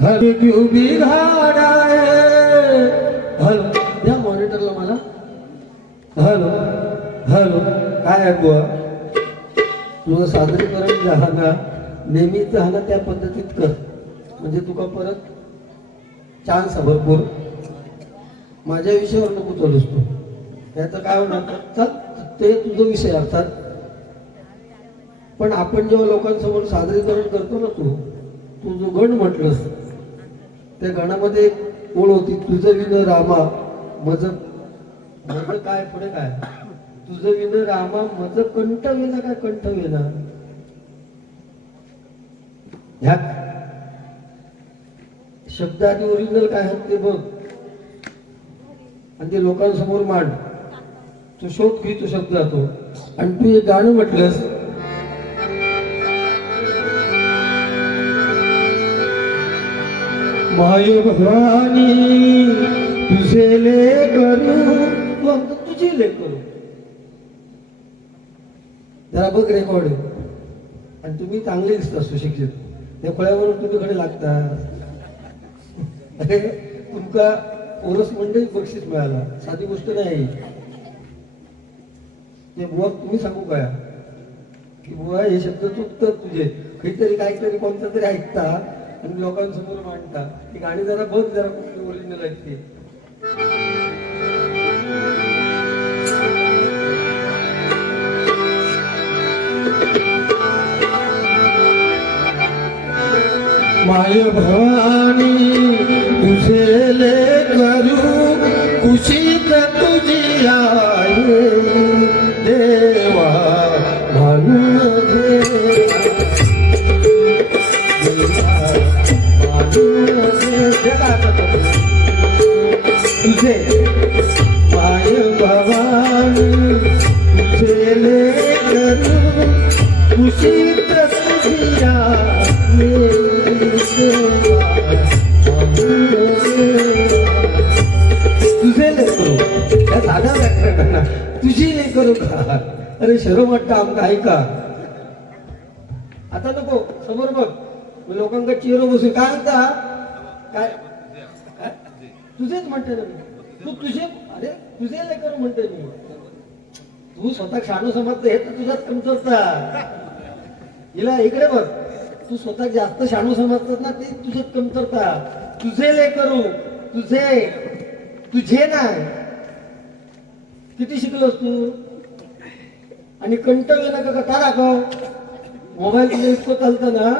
हर क्यों बिघाड़ा है। हॅलो या मॉनिटरला मला हॅलो हॅलो काय आहे बुवा तुझं सादरीकरण जे आहे ना नेहमीच आहे ना त्या पद्धतीत कर म्हणजे तुका परत चान्स आहे भरपूर माझ्या विषयावर नको चालूस तू याचं काय होणार चल ते तुझा विषय अर्थात पण आपण जेव्हा लोकांसमोर सादरीकरण करतो ना तू जो गण म्हटलंस त्या गणामध्ये एक ओळ होती तुझं विन रामा मज काय पुढे काय तुझं विन रामा मज कंठ विना काय कंठ विना ह्या शब्द आधी ओरिजिनल काय आहेत ते बघ आणि ते लोकांसमोर मांड तू शोध घे तो शब्द जातो आणि तू एक गाणं म्हटलंस माय भवानी तुझे ले करू तुझी ले करू जरा बघ रेकॉर्ड आणि तुम्ही चांगले दिसता सुशिक्षित त्या फळ्यावरून तुम्हीकडे लागता अरे तुमका ओरस मंडळी बक्षीस मिळाला साधी गोष्ट नाही ते बुवा तुम्ही सांगू काय की बुवा हे शब्द चुकतात तुझे काहीतरी कोणतं तरी ऐकता आणि लोकांसमोर मांडता ती गाणी जरा बघ जरा कुठली ओरिजिनल ऐकते माय भवानी तुझे ले करू कुशीत तुझी आहे देवा म्हणून तुझे माय भवानी तुझे ले करू कुशीत तुझी आहे तुझे ले करू त्या साध्या व्याकरणांना तुझी ले करू का अरे शरम वाटतं आमका ऐका आता नको समोर बघ लोकांकडे चिरो बसू काय म्हणता काय तुझेच म्हणते ना तू तुझे अरे तुझे ले करू म्हणते मी तू स्वतः शाणू समजते हे तर तुझ्याच कमतरता हिला इकडे बघ तू स्वतः जास्त शाणू समजतात ना ते तुझ्यात कमतरता तुझे ले करू तुझे नाही किती शिकलोस तू आणि कंठवे ना का दाखव मोबाईल तुझ्या इतकं चालतं ना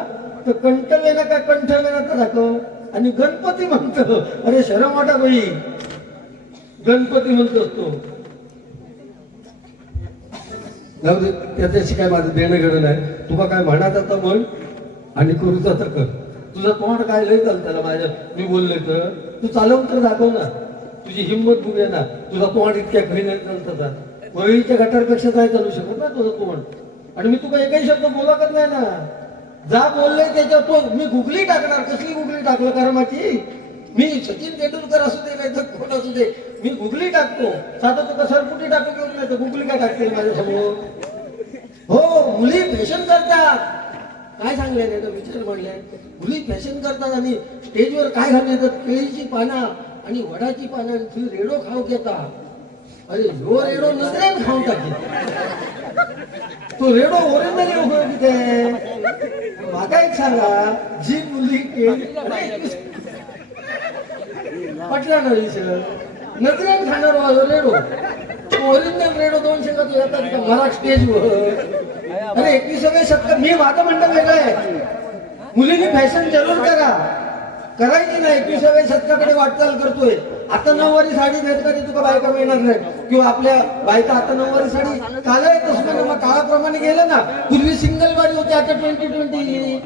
तर कंठवे ना का कंठवे ना दाखव आणि गणपती म्हणतो अरे शरम वाटा बाई गणपती म्हणतोस तो जाऊ दे त्याच्याशी काय माझं देणं घेणं नाही तुला काय म्हणायचं तर म्हण आणि करूचा तर कर तुझं तोंड काय लय चाल त्याला माझ्या मी बोललोय तर तू चालवून तर दाखव ना तुझी हिंमत बघूया ना तुझा तोंड इतक्या काही नाही चालतात वळीच्या गटारपेक्षा काय चालू शकत ना तुझं तोंड आणि मी तुला एकही शब्द बोलाकत नाही ना जा बोलले त्याच्यावर तो मी गुगली टाकणार कसली गुगली टाकलं कारण माझी मी सचिन तेंडुलकर असू दे नाही तर कोण असू दे मी गुगली टाकतो साधं तुका सरपुटी टाकू घेऊन नाही तर गुगली काय टाकते माझ्यासमोर हो मुली फॅशन करतात काय सांगले नाही तर विचार म्हणले मुली फॅशन करतात आणि स्टेजवर काय घालून येतात केळीची पानं आणि वडाची पानं आणि रेडो खाऊ घेतात अरे ह्यो रेडो नजरेन खाऊन टाकी तो रेडो ओरिजिनल उपयोगी आहे मागा एक सांगा जी मुली केळी पटला ना विषय नजरेन खाणार वाजो रेडो ओरिजिनल रेडो 200 का येतात महाराज स्टेजवर अरे 21व्या शतकात मी माझं म्हणणं वेगळं आहे मुलींनी फॅशन जरूर करायची नाही 21व्या शतकाकडे वाटचाल करतोय आता नऊवारी साडी नेसणारी तुका बायका मिळणार नाही किंवा आपल्या बायका आता नऊवारी साडी काला येत असं मग काळाप्रमाणे गेलं ना पूर्वी सिंगल वारी होती आता 2020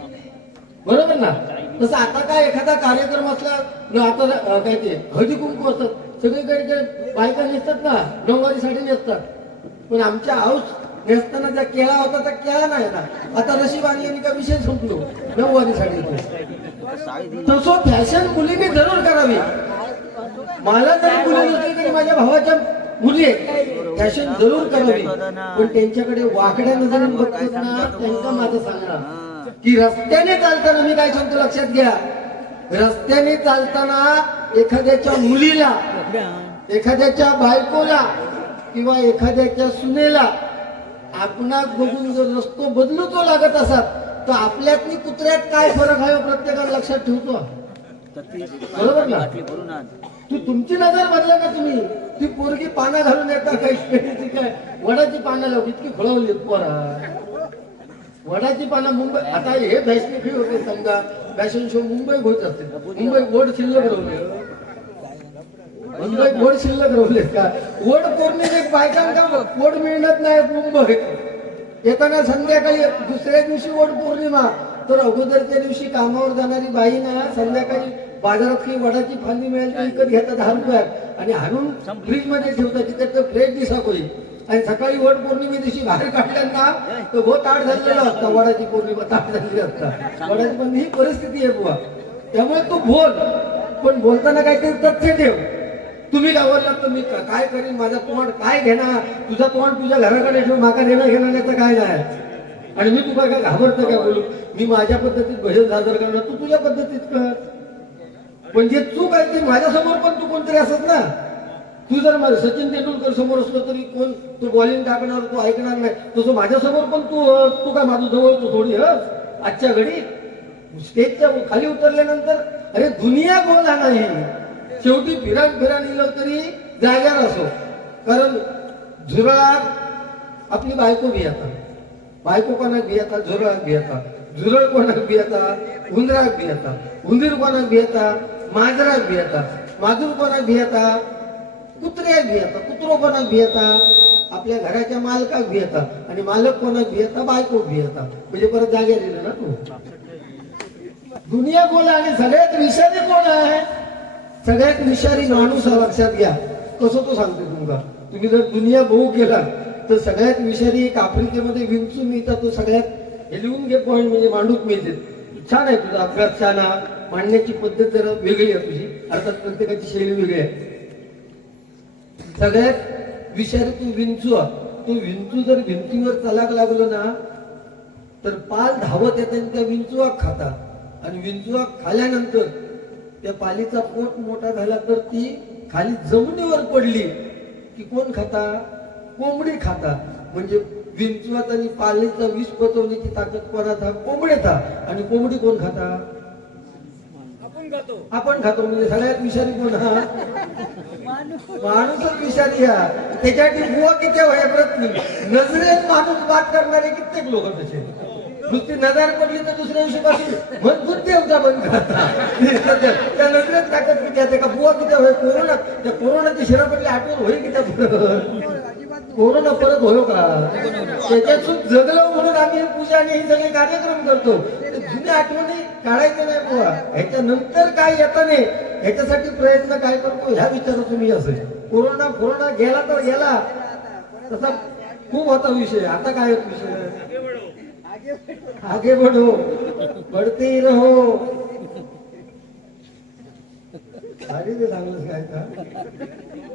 बरोबर ना तसं आता काय एखादा कार्यक्रम असला आता काय ते हळदी कुंकू असतात सगळीकडे बायका नेसतात ना नऊवारी साडी नेसतात पण आमच्या हाऊस नेसताना ज्या केळा होता त्या केळा नाही ना आता नशिबाने यांनी का विषय संपलो नऊवारी साडी तसं फॅशन मुलीने जरूर करावी मला जरी मुली नसली तरी माझ्या भावाच्या मुली फॅशन जरूर करावी पण त्यांच्याकडे वाकड्या नजरेने बघतात ना त्यांना माझं सांगणार की रस्त्याने चालताना, मी काय सांगतो लक्षात घ्या, रस्त्याने चालताना एखाद्याच्या मुलीला, एखाद्याच्या बायकोला किंवा एखाद्याच्या सुनेला आपणास बघून जर रस्तो बदलतो लागत असत तर आपल्यातनी कुत्र्यात काय फरक आहे प्रत्येकाला लक्षात ठेवतो. बरोबर ना? तुमची नजर बदला ना, तुम्ही ती पोरगी पानं घालून येतात काही काय वडाची पानं लावली, इतकी फळवली पोरा वडाची पानं. मुंबई आता हे फॅशनेबल होते, समजा फॅशन शो मुंबई होत असते, मुंबई गोड शिल्लक रवले, मुंबई गोड शिल्लक रवले का? गोड पौर्णिमेक बायकांना गोड मिळत नाही मुंबई. येताना संध्याकाळी दुसऱ्या दिवशी वड पौर्णिमा, तर अगोदरच्या दिवशी कामावर जाणारी बाई ना संध्याकाळी बाजारात काही वडाची फांदी मिळाली तर विकत घेतात 10 रुपयात आणि हाणून फ्रीज मध्ये ठेवतात, तिथे फ्रेश दिसा होईल. आणि सकाळी वड पौर्णिमे दिवशी बाहेर काढल्यांना तो भो ताट झालेला असता, वडाची पौर्णिमा ताट झालेली असता. वडाची पण ही परिस्थिती आहे बुवा. त्यामुळे तू बोल, पण बोलताना काहीतरी तथ्य ठेव. तुम्ही गावलात तर मी काय करीन, माझा तोंड काय घेणार, तुझा तोंड तुझ्या घराकडे ठेव, माका देणं घेणार नाही तर काय नाही. आणि मी तुला काय घाबरतं काय बोलू, मी माझ्या पद्धतीत भजन सादर करणार, तू तुझ्या पद्धतीत कर. म्हणजे चूक आहे ती माझ्यासमोर पण तू कोणतरी असत ना. तू जर माझं सचिन तेंडुलकर समोर असलो तरी कोण तो बॉलिंग टाकणार, तो ऐकणार नाही. तसं माझ्यासमोर पण तू काय माझं जवळ तू थोडी आजच्या घडी स्टेजच्या खाली उतरल्यानंतर अरे दुनिया गोल नाही. शेवटी फिरान इलो तरी जाग्यावर असो. कारण झुरळात आपली बायको बी आता, बायको कोणाक बी आता, झुरळाक बी आता, झुरळ कोणाक बी आता, उंदराक बी आता, उंदीर कोणाक बी आता, मांजराक बी आता, मांजूर कोणाक बी आता, कुत्र्याक बी आता, कुत्रो कोणाक बी आता, आपल्या घराच्या मालकाक बी आता, आणि मालक कोणाक बी आता, बायको बी आता. म्हणजे परत जागे दिलं ना तू. दुनिया गोल आणि सगळ्यात विषारी कोण आहे? सगळ्यात विषारी माणूस हा, लक्षात घ्या. कसं तो सांगते तुमका, तुम्ही जर दुनिया बघू केला तर सगळ्यात विषारी एक आफ्रिकेमध्ये विंचू मिळतात, तो सगळ्यात हे लिहून घे पॉइंट, म्हणजे मांडूक मिळते. छान आहे तुझा अभ्यास, छान आहे, मांडण्याची पद्धत जरा वेगळी आहे तुझी, अर्थात प्रत्येकाची शैली वेगळी आहे. सगळ्यात विषारी तू विंचू आहे. तो विंचू जर भिंतीवर चलाक लागलो ना तर पाल धावत येते आणि त्या विंचूआक खातात. आणि विंचूआक खाल्यानंतर त्या पालीचा पोट मोठा झाला तर ती खाली जमिनीवर पडली की कोण खाता? कोंबडी खाता. म्हणजे विंचवात आणि पालीचा विष पचवण्याची ताकद कोणाचा? कोंबड्याचा. आणि कोंबडी कोण खाता? आपण खातो. म्हणजे सगळ्यात विषारी कोण? हा माणूसच विषारी. हा त्याच्यासाठी बुवा किती वयाप्रत नजरेत माणूस बात करणारे कित्येक लोक तसे. नुसती नजर पडली तर दुसऱ्या दिवशी पासून मजबूत देवता बंद करता. त्या नजरेत ताकद किती आहे का? बुवा किती होय? कोरोना, त्या कोरोनाची शिरापडली आठवण होईल की त्या कोरोना परत होयो का? त्याच्यातून जगलो म्हणून आम्ही पूजा आणि हे सगळे कार्यक्रम करतो. जुन्या आठवणी काढायचं नाही बुवा. ह्याच्यानंतर काय येतं नाही, ह्याच्यासाठी प्रयत्न काय करतो ह्या विचारात तुम्ही असेल. कोरोना गेला तर गेला, तसा खूप होता विषय. आता काय विषय? आगे बढ़ो, बढ़ते ही रहो. अरे ते सांगलंच काय का?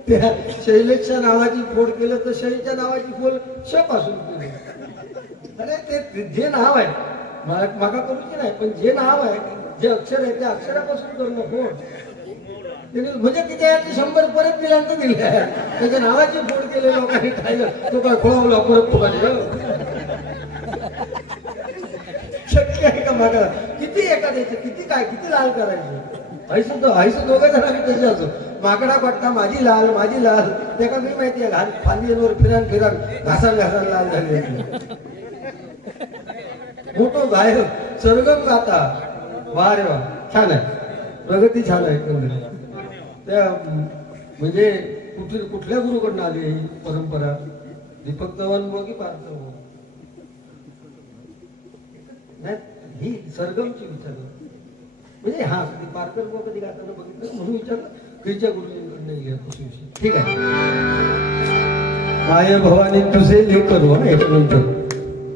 त्या शैलेशच्या नावाची फोड केलं तर शैच्या नावाची फोड श पासून केली. अरे ते जे नाव आहे मागा करूची नाही, पण जे नाव आहे, जे अक्षर आहे त्या अक्षरापासून करणं फोड. म्हणजे किती आहे? 100 परत दिल्यानंतर दिले. त्याच्या नावाची फोड केले लोकांनी खायला. तो काय खोळावला परत तुम्हाला शक्य आहे का? मागा किती एका द्यायचं, किती काय, किती लाल करायचं? आईसं दोघं जण आम्ही तसे असो. माकडा पट्टा माझी लाल, ते का मी माहिती आहे. घाल फांदीवर फिरान घासा लाल झाले. मोठो गायक सरगम गाता. वा रे वा, छान आहे, प्रगती छान आहे. त्या म्हणजे कुठल्या गुरुकडनं आली ही परंपरा? दीपक चव्हाण की पार्थ ही सरगमची विचारलं. म्हणजे हा पारकर कधी गाताना बघितलं म्हणून विचारलं. खिच्या गुरुजींकडनं. ठीक आहे. माय भवानी तुझे लेकर हो ना. याच्यानंतर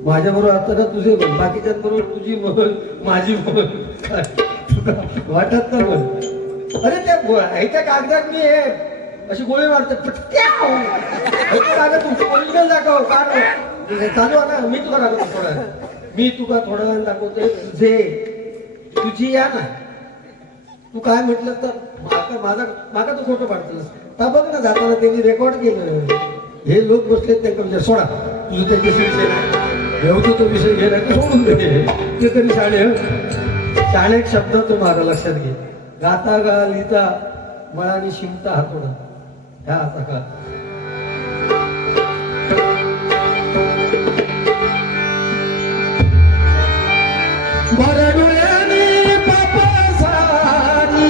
माझ्या बरोबर असताना तुझे म्हण, बाकीच्यांबरोबर तुझी म्हण, माझी म्हण, वाटत तर म्हण. अरे त्या कागदात मी अशी गोळी मारते कागद तुमचं ओरिजिनल दाखव. चालू आहे ना, मी तुला रागवतो थोडा. मी तुका थोडा वेळ दाखवतोय तुझी या ना. तू काय म्हटलं तर माका तू फोटो पाडतोस. ता बघ ना जाताना त्यांनी रेकॉर्ड केलं. हे लोक बसलेत त्यांना म्हणजे सोडा तुझं त्यांच्याशी विषय नाही. ठेवतो तो विषय घे नाही सोडून दे. ते तरी शाळेत शब्द तो माझा लक्षात घे. गाता गा लिहिता मळाने शिमता हातोडा ह्या आता का डोळ्याने पापासारी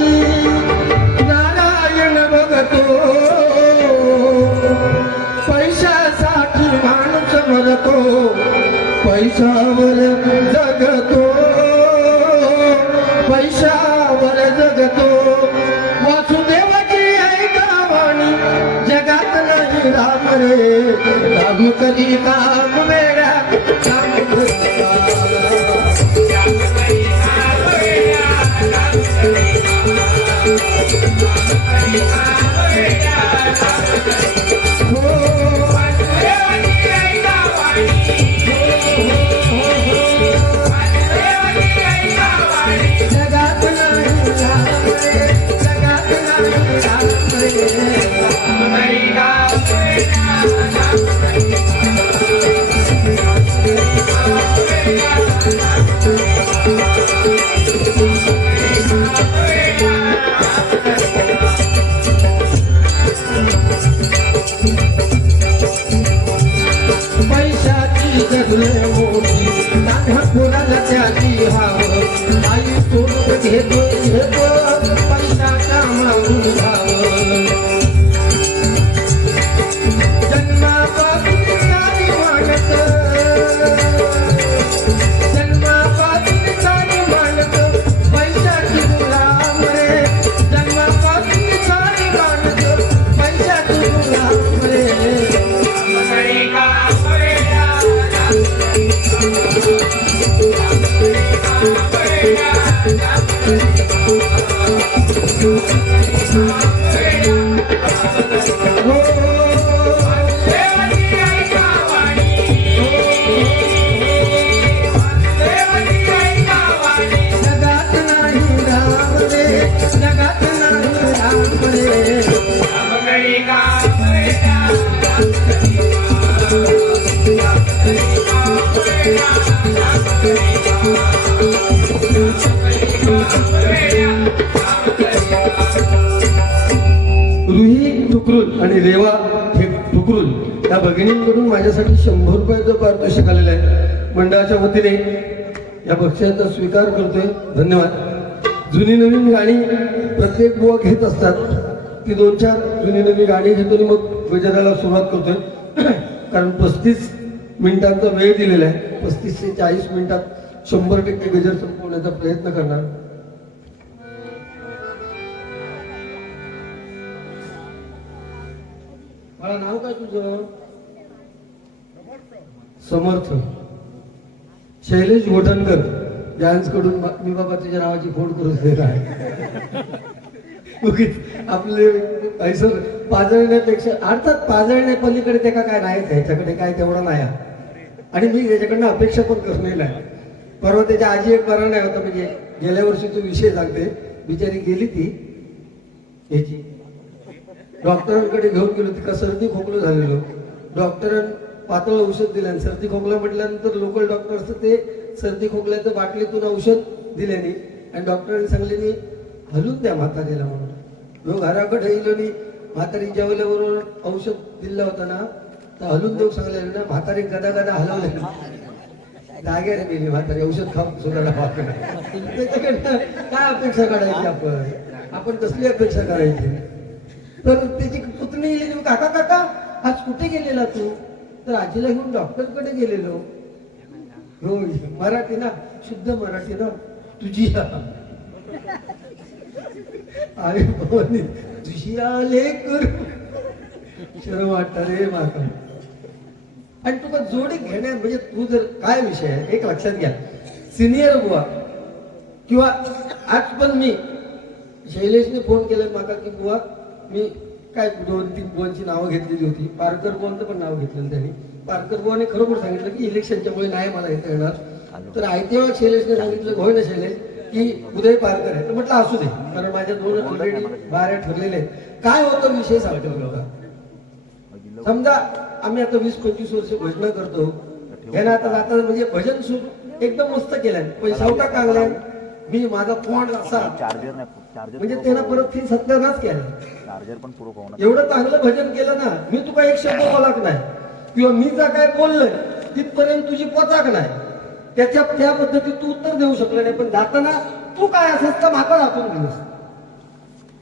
नारायण बघतो. पैशासाठी माणूस मरतो, पैशावर जगतो, पैशावर जगतो. वासुदेवाची आई गावाणी जगात नाही राम रे. काम कधी काम वेळा काम आणि रेवा हे ठुकरून त्या भगिनींकडून माझ्यासाठी 100 रुपयाचं पारितोषिक आलेलं आहे. मंडळाच्या वतीने या बक्षिसाचा स्वीकार करतोय. धन्यवाद. जुनी नवीन गाणी प्रत्येक बुवा घेत असतात. ती 2-4 जुनी नवीन गाणी घेतो आणि मग गजराला सुरुवात करतोय. कारण 35 मिनिटांचा वेळ दिलेला आहे. 35 ते 40 मिनिटात 100% गजर संपवण्याचा प्रयत्न करणार. मला नाव काय तुझं? समर्थ शैलेश गोठणकर. डान्स कडून मी बाबा तुझ्या नावाची फोन करून देत आहे. आपले सर पाजळण्यापेक्षा अर्थात पाजळण्या पलीकडे त्याला काय नाही, त्याच्याकडे काय तेवढा नाही. आणि मी त्याच्याकडनं अपेक्षा पण करणे नाही. परवा त्याच्या आजी एक बरा नाही होता. म्हणजे गेल्या वर्षी तो विषय सांगते. बिचारी गेली ती याची डॉक्टरांकडे घेऊन गेलो. तिका सर्दी खोकलं झालेलो. डॉक्टरांनी पातळ औषध दिलं. सर्दी खोकला म्हटल्यानंतर लोकल डॉक्टर असतं ते सर्दी खोकल्याचं बाटलीतून औषध दिल्याने आणि डॉक्टरांनी सांगले हलून द्या म्हातारीला म्हणून. जो घराकडे येईल आणि म्हातारी जेवल्याबरोबर औषध दिलं होतं ना तर हलून देऊ सांगले ना. म्हातारी गदा गदा हलवले जागेने गेली म्हातारी. औषध खाऊन सुद्धा त्याच्याकडनं काय अपेक्षा काढायची आपण कसली अपेक्षा करायची. तर त्याची पुतणी येईल. काका काका आज कुठे गेलेला तू? तर आजीला घेऊन डॉक्टरकडे गेलेलो. हो मराठी ना, शुद्ध मराठी ना तुझी. अरे भवानी तुझी आले करू शरम वाटत रे माका. आणि तुका जोडी घेण्या म्हणजे तू जर काय विषय आहे एक लक्षात घ्या. सिनियर बुवा किंवा आज पण मी शैलेशने फोन केला माका की बुवा मी काय 2-3 बुवांची नावं घेतलेली होती. पारकर बुवांचं पण नाव घेतलेलं त्यांनी. पारकर बुवाने खरोखर सांगितलं की इलेक्शनच्या मुळे नाही मला येता येणार. तर आयत्या वेळेस शैलेशने सांगितलं होय ना शैलेश की उदय पारकर आहे. तर म्हटलं असू दे, कारण माझ्या 2 ऑलरेडी बाऱ्या ठरलेले आहेत. काय होतं विषय सांगतो बघा. समजा आम्ही आता 20-25 वर्ष भजन करतो, यानं आता म्हणजे भजन सुरू एकदम मस्त केलं, पण शेवटा कागल्या मी माझा फोन असा म्हणजे त्यानं परत ती सत्यानाच केला. एवढं चांगलं भजन केलं ना, मी तुका एक शब्द बोलाक नाही किंवा मी जा काय बोललोय तिथपर्यंत तुझी पोचाक नाही, त्या पद्धतीत तू उत्तर देऊ शकलं नाही. पण जाताना तू काय असंस तर माका दाखवून दिलंस.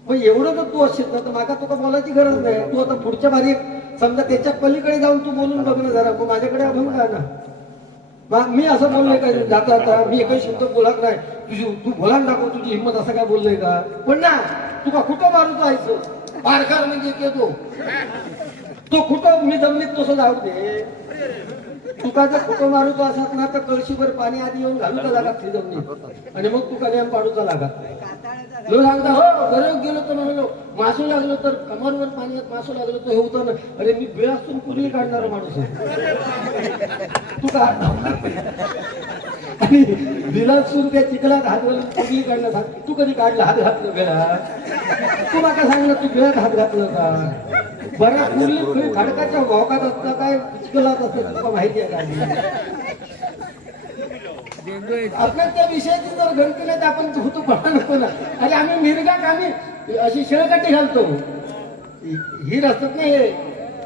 पण एवढं जर तू असेल ना तर माका तुका बोलायची गरज नाही. तू आता पुढच्या बारी समजा त्याच्या पलीकडे जाऊन तू बोलून बघ ना जरा, मग माझ्याकडे अभंग आहे ना. मी असं बोललोय का जाता आता मी एकही शब्द बोलत नाही, तू बोलायला दाखव तुझी हिंमत, असं काय बोललोय का? पण ना तुका कुठं मारू जायचं पारकार म्हणजे येतो तो कुठं मी जमलीत तसं जाऊ दे. तुका जर कुठं मारूचा असत ना तर कळशीभर पाणी आधी येऊन घालूचा लागत ती जमिनीत आणि मग तुका नेम पाडूचा लागत. लोक सांगता हो गरज गेलो तर म्हणलो मासू लागलो तर कमरवर पाण्यात मासू लागलो तर हे होतं ना. अरे मी बिळासून कुर्ली काढणारा माणूस आहे. तुका आणि बिळासून त्या चिखलात हात घालून कुर्ली काढला. तू कधी काढला हात घातलं बिळात? तू माका सांगलं तू बिळात हात घातलं का? बऱ्या कुर्ली खडकाच्या भोकात असतं काय चिखलात असतं तुला माहिती आहे का? आपल्या त्या विषयाची जर गणती नाही तर आपण होतो पडा नको ना. अरे आम्ही मिरगाक आम्ही अशी शेळकाठी घालतो. हिर असतात ना हे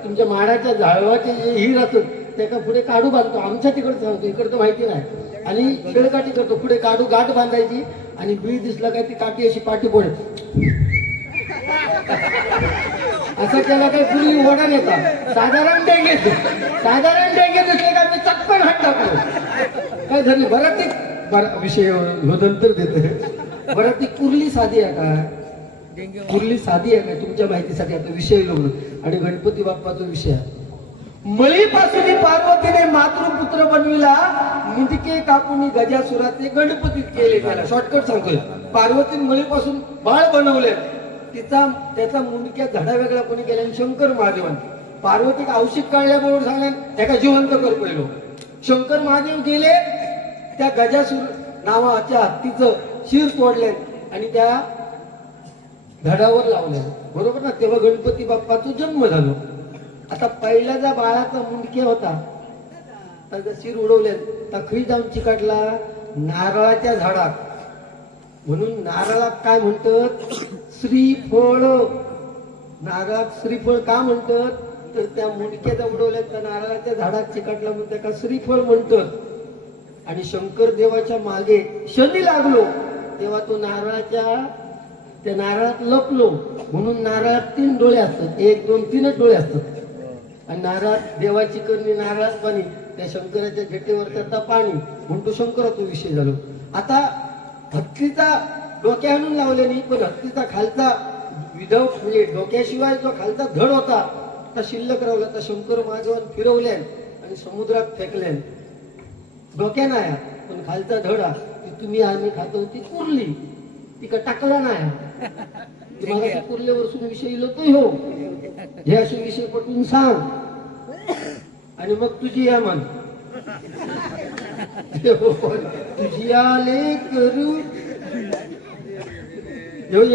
तुमच्या माडाच्या झाडवाचे जे हिर असतात त्याका पुढे काढू बांधतो. आमच्या तिकडे सांगतो, इकडचं माहिती नाही. आणि शेळकाठी करतो, पुढे काढू गाठ बांधायची आणि बीळ दिसला काय ती काठी अशी पाठी पुढे असं केलं काय पूर्वी ओढा नेता. साधारण डेंगे दिसले का मी चटकन हात टाकलो. काय झालं बरं ती विषय नंतर देते. बरं ती कुर्ली साधी आहे का? कुर्ली साधी आहे का? तुमच्या माहितीसाठी आता विषय लोक आणि गणपती बाप्पाचा विषय आहे. मळीपासून पार्वतीने मातृपुत्र बनविला, मुंडके कापून गजासुराचे गणपतीत केले. त्याला शॉर्टकट सांगतोय. पार्वतीने मळीपासून बाळ बनवले, त्याचा मुंडक्या झाडा वेगळा कोणी केला. शंकर महादेवन पार्वतीक औषध काढल्याबरोबर सांगले त्याला जिवंत कर पहिलो. शंकर महादेव गेले त्या गजासूर नावाच्या हत्तीचं शिर तोडले आणि त्या धडावर लावले. बरोबर ना? तेव्हा गणपती बाप्पाचा जन्म झालो. आता पहिला ज्या बाळाचा मुंडके होता त्याचं शिर उडवले, तखरी जाऊन चिकाटला नारळाच्या झाडात. म्हणून नारळात काय म्हणतात? श्रीफळ. नारळात श्रीफळ का म्हणतात? तर त्या मुंडक्याचा उडवल्या त्या नारळाच्या झाडात चिकाटला म्हणून त्याला श्रीफळ म्हणतात. आणि शंकर देवाच्या मागे शनी लागलो तेव्हा तो त्या नारळात लपलो. म्हणून नारळात 3 डोळे असतात. 1, 2, 3च डोळे असतात. आणि नारळात देवाची करणी नारळात पाणी, त्या शंकराच्या जेटेवर त्याचा पाणी म्हणून तो शंकराचा विषय झालो. आता हत्तीचा डोक्या आणून लावले नाही, पण हत्तीचा खालचा विदाऊट म्हणजे डोक्याशिवाय जो खालचा धड होता त्या शिल्लक रावला. तर शंकर महादेवान फिरवले आणि समुद्रात फेकले. डोक्या नाही पण खालचा धडा तुम्ही आम्ही खातो ती कुर्ली ती का टाकला नाही. मला कुर्ल्यावर विषय इलोतोय हो हे असे विषय पटवून सांग आणि मग तुझी या मन तुझी आले करू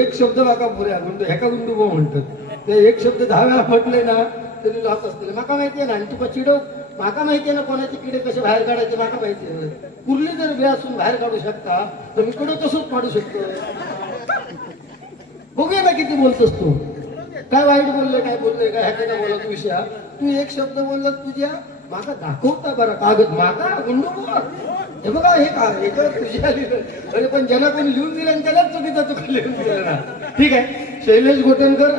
एक शब्द वाका पुऱ्या म्हणतो ह्याका गुंडू भाऊ म्हणतात. ते एक शब्द 10 वेळा म्हटले ना तरी लाच असते. माका माहितीये ना. आणि तुका चिडव माका माहितीये ना कोणाचे किडे कसे बाहेर काढायचे माका माहितीये. कुर्ली जर बे असून बाहेर काढू शकता तर मी कडं तसंच काढू शकतो. बघूया ना किती बोलतोस तू. काय वाईट बोलले काय बोलले काय ह्याच्या बोलत विषय. तू एक शब्द बोलला तुझ्या माका दाखवता बरं कागद माका गुंडू हे बघा हे का याच्यावर तुझी आली. अरे पण ज्यांना कोणी लिहून दिलं आणि त्यालाच चुकीचा तुका लिहून दिलं ना. ठीक आहे. शैलेश घोटणकर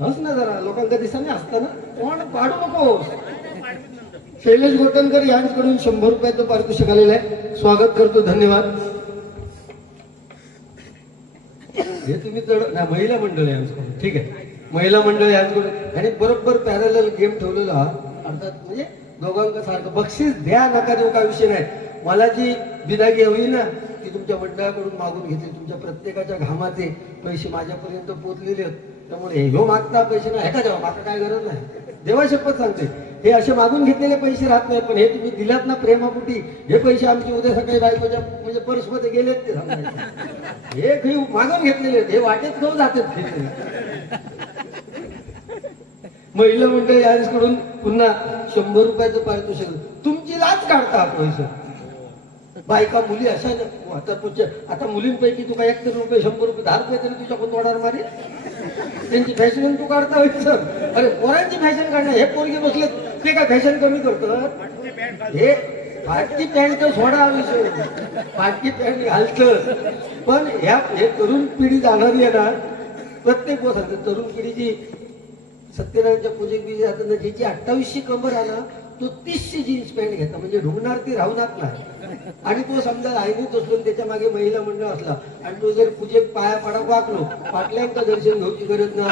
हस ना जरा, लोकांना दिसाने असताना कोण पाडू नकोस. शैलेश घोटणकर यांच्याकडून 100 रुपयाचं पारितोषिक आलेलं आहे. स्वागत करतो. धन्यवाद. हे तुम्ही ना महिला मंडळ यांच्याकडून. ठीक आहे. महिला मंडळ यांच्याकडून आणि बरोबर पॅरलल गेम ठेवलेला अर्थात म्हणजे दोघांका सारखं बक्षीस द्या नका देऊ काय विषय नाही. मला जी बिदागी हवी ना ती तुमच्या मंडळाकडून मागून घेतली. तुमच्या प्रत्येकाच्या घामाचे पैसे माझ्यापर्यंत पोहोचलेले आहेत. त्यामुळे ह्यो मागता पैसे नाही ह्याका देवा, माका काय गरज नाही. देवा शपथ सांगते, हे असे मागून घेतलेले पैसे राहत नाही, पण हे तुम्ही दिलात ना प्रेमापोटी, हे पैसे आमचे उद्या सकाळी बायकोच्या म्हणजे पर्समध्ये गेलेत ते सांगायचे. हे काही मागून घेतलेले आहेत, हे वाटेत घेऊन जातात घेतलेले. महिला मंडळ यांकडून पुन्हा 100 रुपयाचं पारितोषिक. तुमची लाच काढता पैसे. बायका मुली अशा आता मुलींपैकी तू काय 1 रुपये 100 रुपये 10 रुपये तरी तुझ्या कोण वाढणार मारे. त्यांची फॅशन तू काढता व्हायचं. अरे पोरांची फॅशन काढणं, हे पोरगे बसले ते काय फॅशन कमी करतात. हे फाटकी पॅन्ट सोडा विषय, फाटकी पॅन्ट घालतं. पण हे तरुण पिढी जाणारी आहे ना, प्रत्येक गोष्ट तरुण पिढीची सत्यनारायणच्या पूजेक बिजे जाताना ज्याची 28शी कमर आहे ना, तो 30शी जीन्स पॅन्ट घेता, म्हणजे ढुंगणार ती राहणार नाही. आणि तो समजा आईनीच असलो त्याच्या मागे महिला मंडळ असला आणि तो जर पूजेक पाया पडा वाकलो, पाटल्यांका दर्शन घ्यायची गरज ना.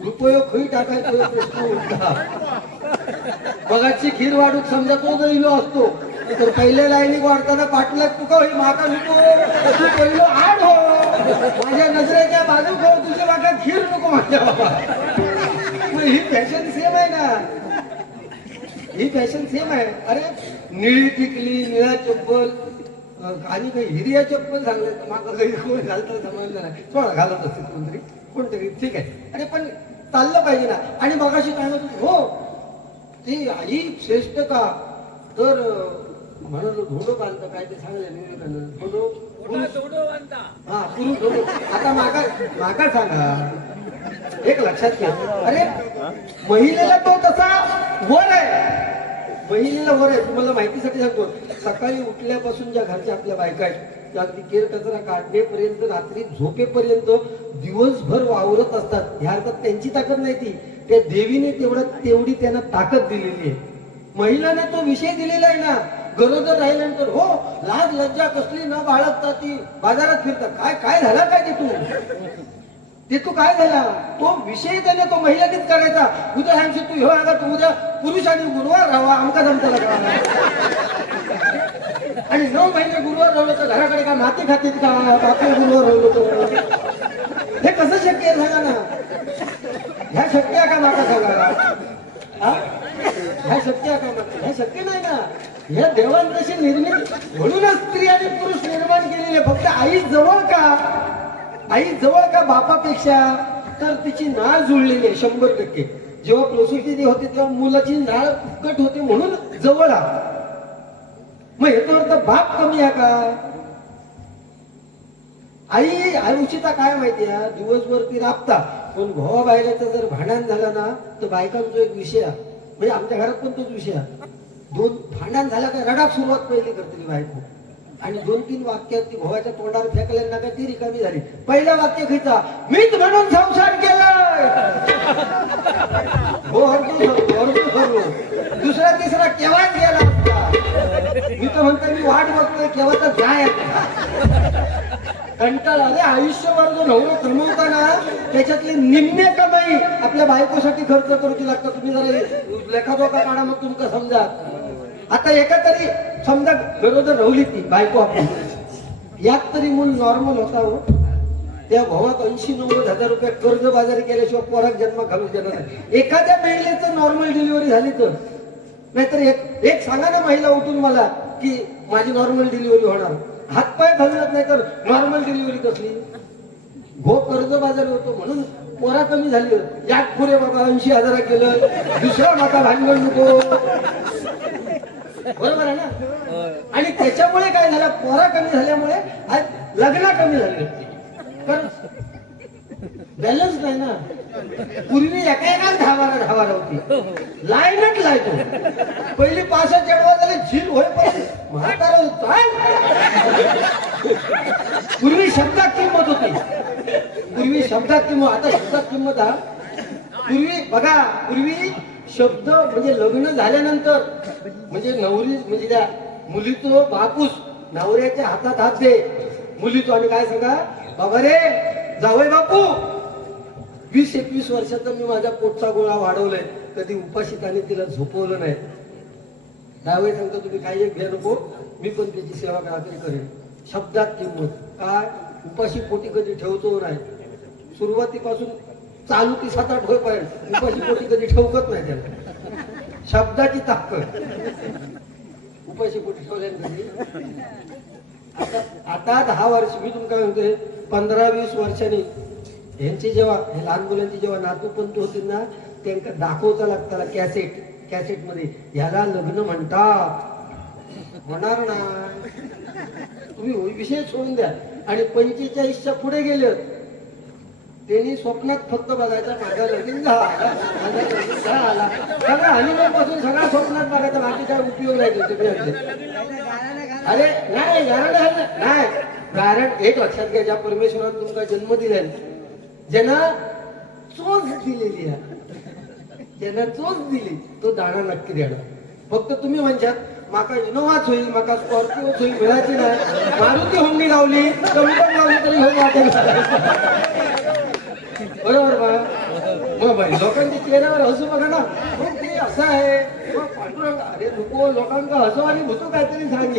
रुपयोग खरी टाकायचा प्रश्न उठला. मगाची खीर वाढूक समजा तो जर इलो असतो तर पहिल्या लाईनीक वाढताना पाटलात तुका होई माका नको, तू पहिलं आड हो, माझ्या नजरेच्या बाजू हो, तुझ्या माका खीर नको माझ्या बाबा. ही फॅशन सेम आहे ना, ही फॅशन सेम आहे. अरे निळी टिकली, निळा चप्पल आणि काही हिरिया चप्पल सांगले तर माका काही कोण घालतं समजलं नाही. थोडा घालत असते कोणतरी कोणतरी, ठीक आहे. अरे पण चाललं पाहिजे ना. आणि मगाशी काय म्हणतो, हो ती आई श्रेष्ठ का, तर म्हणालो धोडो बांधतं काय ते सांगले धोडो, हा पुरुष धोडो. आता माका सांगा, एक लक्षात घ्या. अरे महिलेला तो तसा वर आहे, महिलेला वर आहे. तुम्हाला माहितीसाठी सांगतो, सकाळी उठल्यापासून ज्या घरच्या आपल्या बायका आहेत त्या अगदी केर कचरा काढणेपर्यंत रात्री झोपेपर्यंत दिवसभर वावरत असतात. ह्या अर्थात त्यांची ताकद नाही ती, त्या देवीने तेवढी त्यांना ताकद दिलेली आहे. महिलाने तो विषय दिलेला आहे ना, गरोदर राहिल्यानंतर हो लाज लज्जा कसली न बाळगता ती बाजारात फिरतात. काय काय झाला काय ते तू काय झाला, तो विषय त्याने तो महिलानीच करायचा. उद्या सांगशील तू ह्यो आला, तू उद्या पुरुषांनी गुरुवार राहावा आमका जमताला करावा. आणि 9 महिने गुरुवार राहिलो तर घराकडे का माती खातीत का, बाकी गुरुवार राहिलो तर हे कसं शक्य आहे सांगा ना. ह्या शक्य आहे का माका सांगा, ह्या शक्य आहे का माका, ह्या शक्य नाही ना. ह्या देवान तशी निर्मिती, म्हणूनच स्त्री आणि पुरुष निर्माण केलेले. फक्त आई जवळ का बापापेक्षा, तर तिची नाळ जुळलेली आहे 100%. जेव्हा प्रसूती होते तेव्हा मुलाची नाळ कट होते म्हणून जवळ आ. मग याचा अर्थ बाप कमी आहे का. आई उचिता काय माहिती आहे, दिवसभर ती राबता. पण भावा बायलाचं जर भांडण झालं ना तर बायकांचा एक विषय आहे, म्हणजे आमच्या घरात पण तोच विषय आहे. भांडण झाला का रडाक सुरुवात पहिली करते बायको, आणि 2-3 वाक्यात ती भावाच्या तोंडावर फेकल्या ना का ती रिकामी झाली. पहिलं वाक्य खिचा, मीच म्हणून संसार केलाय, हो हरतो. दुसरा तिसरा केव्हाच गेला असता. मी तर म्हणतो मी वाट बघतोय केव्हा तर जाय. कंटाळा. अरे आयुष्यभर जो नवरा कमवताना त्याच्यातली निम्मे कमाई आपल्या बायकोसाठी खर्च करूची लागतं. तुम्ही जरा लेखाजोखा काढा मग तुमचं समजा. आता एका तरी समजा गरोदर राहिली ती बायको आपली, यात तरी मूल नॉर्मल होता हो. त्या भावात 80-90 हजार रुपये कर्ज बाजारी केल्याशिवाय पोराक जन्म घालू देणार नाही. एखाद्या महिलेचं नॉर्मल डिलिव्हरी झाली तर, नाहीतर एक सांगा ना महिला उठून मला की माझी नॉर्मल डिलिव्हरी होणार, हातपाय घालत नाही तर नॉर्मल डिलिव्हरी कसली. कर्ज बाजारी होतो म्हणून पोरा कमी झाली. यात पुरे बाबा 80,000 केलं, दुसरा माता भांडण नको, बरोबर आहे ना. आणि त्याच्यामुळे काय झालं, पोरा कमी झाल्यामुळे आज लग्न कमी झाले, कारण बॅलन्स नाही ना. पूर्वी एका 10-12 होती, लाईनच लायतो. पहिली 5 चढवा झाले झील होय पण म्हातारा होता. पूर्वी शब्दात किंमत होती, आता शब्दात किंमत हा. पूर्वी शब्द म्हणजे लग्न झाल्यानंतर म्हणजे नवरी म्हणजे त्या मुलीतो बापूस नवऱ्याच्या हातात हात दे मुलीतो, आणि काय सांगा बाबा रे जावई बापू 20-21 वर्षाचा मी माझ्या पोटचा गोळा वाढवलाय, कधी उपाशीताने तिला झोपवलं नाही. जावई सांगतो तुम्ही काही एक घ्या नको, मी पण त्याची सेवा काहीतरी करेन. शब्दात किंमत काय, उपाशी पोटी कधी ठेवतो नाही. सुरुवातीपासून चालू ती 7-8 होईपर्यंत उपाशी पोटी कधी ठेवकत नाही त्याला. शब्दाची ताकद उपाशी पोटी ठेवल्या. आता 10 वर्ष मी तुमका म्हणतोय 15-20 वर्षांनी यांची जेव्हा हे लहान मुलांची जेव्हा नातू पंतू होतील ना त्यांना दाखवता लागताना कॅसेट मध्ये ह्याला लग्न म्हणतात. होणार ना. तुम्ही विषय सोडून द्या. आणि 45च्या पुढे गेले त्यांनी स्वप्नात फक्त बघायचा माझा लगीन झाला सगळं हनीमून पासून सगळा स्वप्नात बघायचा. बाकी काय उपयोग नाही तुम्ही. अरे नाही नाही कारण एक लक्षात घ्या, ज्या परमेश्वराने तुमचा जन्म दिलाय ज्यांना चोच दिलेली आहे, ज्यांना चोच दिली तो दाणा नक्की देणार. फक्त तुम्ही म्हणतात माका इनोवाच होईल, माका स्कॉर्पिओ होईल, मिळायची नाही. मारुती होंडी लावली कमी लावली तरी हो वाटेल. बरोबर बा बाई लोकांच्या चेहऱ्यावर हसू बघा ना. ते असं आहे पांडुरंग. अरे नको लोकांना हसू आणि भूतो काहीतरी सांग.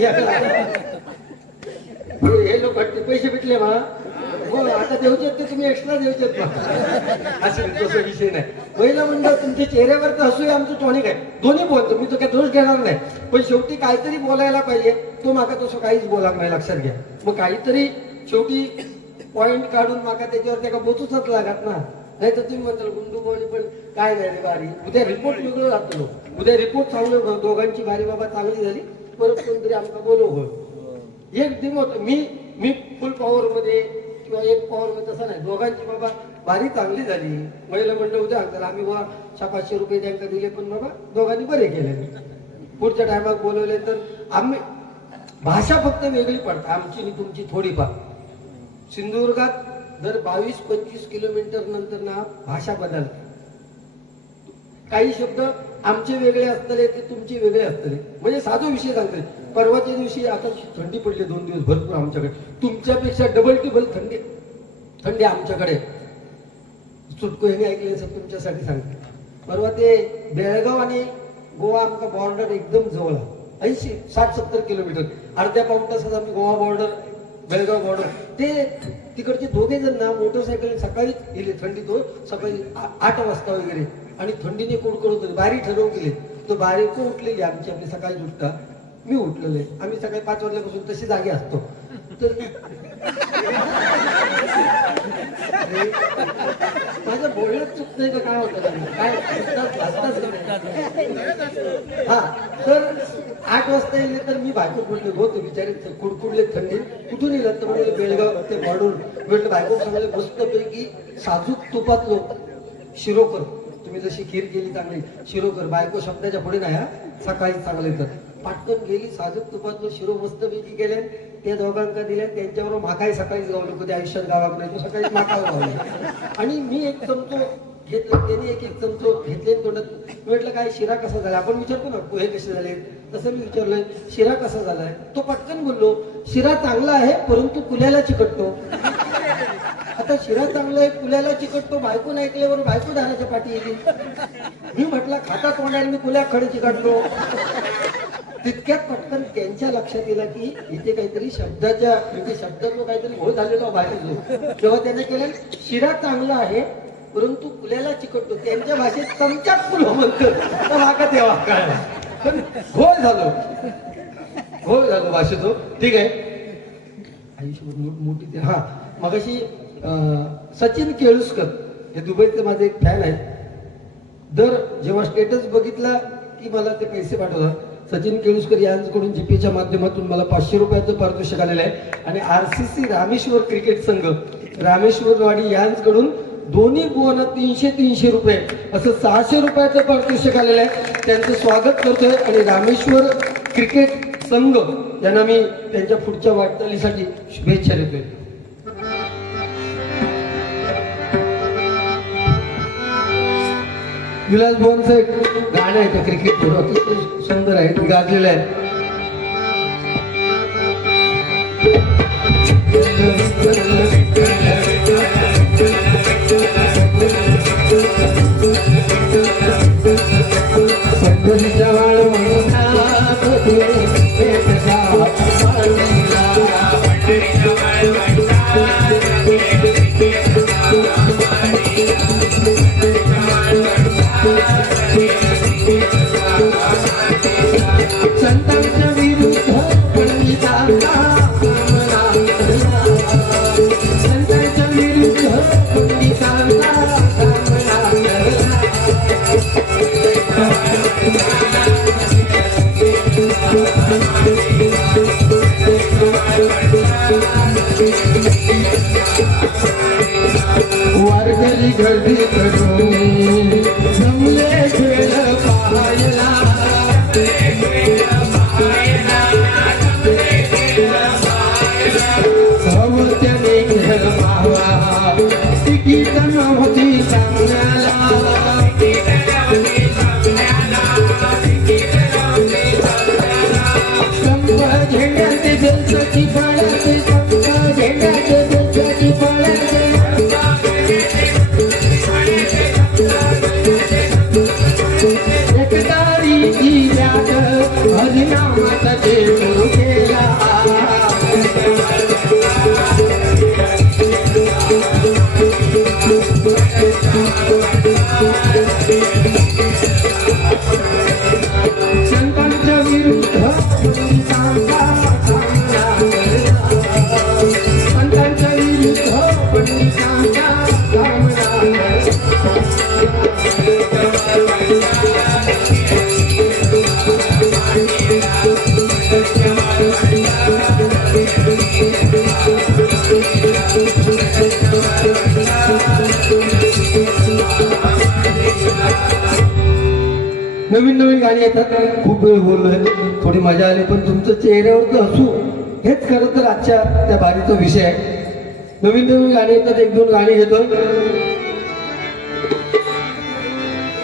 हे लोक पैसे भेटले मा हो आता देऊचे ते तुम्ही एक्स्ट्रा देऊचे असं तसं विषय नाही. पहिलं म्हणजे तुमच्या चेहऱ्यावर तर हसू आमचं टॉनिक आहे. दोन्ही बोलतो मी तो काही दोष घेणार नाही, पण शेवटी काहीतरी बोलायला पाहिजे. तो माका तसं काहीच बोला नाही. लक्षात घ्या. मग काहीतरी शेवटी पॉइंट काढून माका त्याच्यावर त्या बोचूच लागत ना. नाही तर तुम्ही म्हणताल गुंडू बोली पण काय नाही रे बारी. उद्या रिपोर्ट वेगळं राहतो. उद्या रिपोर्ट चांगलं दोघांची बारी बाबा चांगली झाली परत कोणतरी आमका बोलव एक दिन होत. मी फुल पॉवर मध्ये किंवा एक पॉवर मध्ये तसं नाही. दोघांची बाबा बारी चांगली झाली. महिला म्हणलं उद्या तर आम्ही बाबा 500 रुपये त्यांना दिले पण बाबा दोघांनी बरे केले. पुढच्या टायमात बोलवले तर आम्ही भाषा फक्त वेगळी पडते आमची आणि तुमची थोडीफार. सिंधुदुर्गात दर 22-25 किलोमीटर नंतर ना भाषा बदलते. काही शब्द आमचे वेगळे असतले ते तुमचे वेगळे असतले. म्हणजे साधो विषय सांगते. परवाच्या दिवशी आता थंडी पडली 2 दिवस भरपूर आमच्याकडे. तुमच्यापेक्षा डबल टिबल थंडी आमच्याकडे. चुटको हे ऐकले सर तुमच्यासाठी सांगते. परवा ते बेळगाव आणि गोवा आमचा बॉर्डर एकदम जवळ आहे. 80-60-70 किलोमीटर. अर्ध्या पाऊण तासात आम्ही गोवा बॉर्डर बेळगाव बॉर्डर. ते तिकडचे दोघे जण ना मोटरसायकल सकाळी गेले थंडीत हो. सकाळी 8 वाजता वगैरे आणि थंडीने कुडकुड होत. बारी ठरवून गेले. तो बारी को उठलेली आमची आपली सकाळी उठता. मी उठलेले. आम्ही सकाळी 5 वाजल्यापासून तशी जागी असतो. तर माझं बोलणं चुक नाही का काय होतं काय हा. तर 8 वाजता येईल तर मी बायको बोलले होतो बिचारे कुडकुडले थंडी कुठून येईल तर म्हणजे बेळगाव ते बॉर्डर भेटलं. बायको सांगले मस्तपैकी साजूक तुपातलो शिरोकर. तुम्ही जशी खीर केली चांगली शिरोकर. बायको शब्दाच्या पुढे नाही हा. सकाळी चांगले तर पाटकन गेली साजूक तुपातलो शिरो मस्तपैकी केले. त्या दोघांका दिल्या. त्यांच्यावर माकाही सकाळीच गावलं. कधी आयुष्यात गावाक नाही तो सकाळी माका गावला. आणि मी एक चमचो घेतलं. त्यांनी एक चमचो घेतले तोंडात. म्हटलं काय शिरा कसा झाला आपण विचारतो ना पोहे कसे झाले तसं मी विचारलंय शिरा कसा झालाय. तो पटकन बोललो शिरा चांगला आहे परंतु कुल्याला चिकटतो. आता शिरा चांगला आहे कुल्याला चिकटतो. बायकोन ऐकल्यावर बायको धाराच्या पाठी येते. मी म्हटलं खाता तोंडाने मी कुल्या खडे चिकटलो. तितक्यात पटकन त्यांच्या लक्षात येईल की इथे काहीतरी शब्दाच्या म्हणजे शब्दाचं काहीतरी घोळ झालेला बाहेर. तेव्हा त्याने केलं शिरा चांगला आहे परंतु कुल्याला चिकटतो. त्यांच्या भाषेत चमच्यात फुलं म्हणतं तर माका तेव्हा काय पण घोळ झालो भाषेचो. ठीक आहे आयुष्यभर मोठी. हा मगाशी सचिन केळुसकर हे दुबईचे माझे एक फॅन आहेत. दर जेव्हा स्टेटस बघितला की मला ते पैसे पाठवतात. सचिन केळुसकर यांच्याकडून जीपीच्या माध्यमातून मला 500 रुपयाचं पारितोषिक आलेलं आहे. आणि RCC रामेश्वर क्रिकेट संघ रामेश्वरवाडी यांच्याकडून दोन्ही बुवांना 300 रुपये असं 600 रुपयाचं पारितोषिक आलेलं आहे. त्यांचं स्वागत करतोय आणि रामेश्वर क्रिकेट संघ यांना मी त्यांच्या पुढच्या वाटचालीसाठी शुभेच्छा देतोय. विलास भुवनचं एक गाणं आहे त्या क्रिकेटवर अतिशय सुंदर आहे. ते गाजलेलं आहे. वारकरी गर्दी करून जमले खेळ पाहायला सवत्याने खेळ पाहावा तिकीट नव्हती सामन्याला झेंड्याचे बेलची फळाचे झेंड्याचे बेलची फळाचे एकदारी याद हरिनामाचा सुरू केला संतांच्या विरुद्ध संतांच्या विरुद्ध पंडितांच्या नवीन नवीन गाणी येतात. खूप वेळ बोललोय, थोडी मजा आली, पण तुमचं चेहऱ्यावरचं हसू हेच खरं तर आजच्या त्या बारीचा विषय आहे. नवीन नवीन गाणी येतात, एक दोन गाणी घेतोय.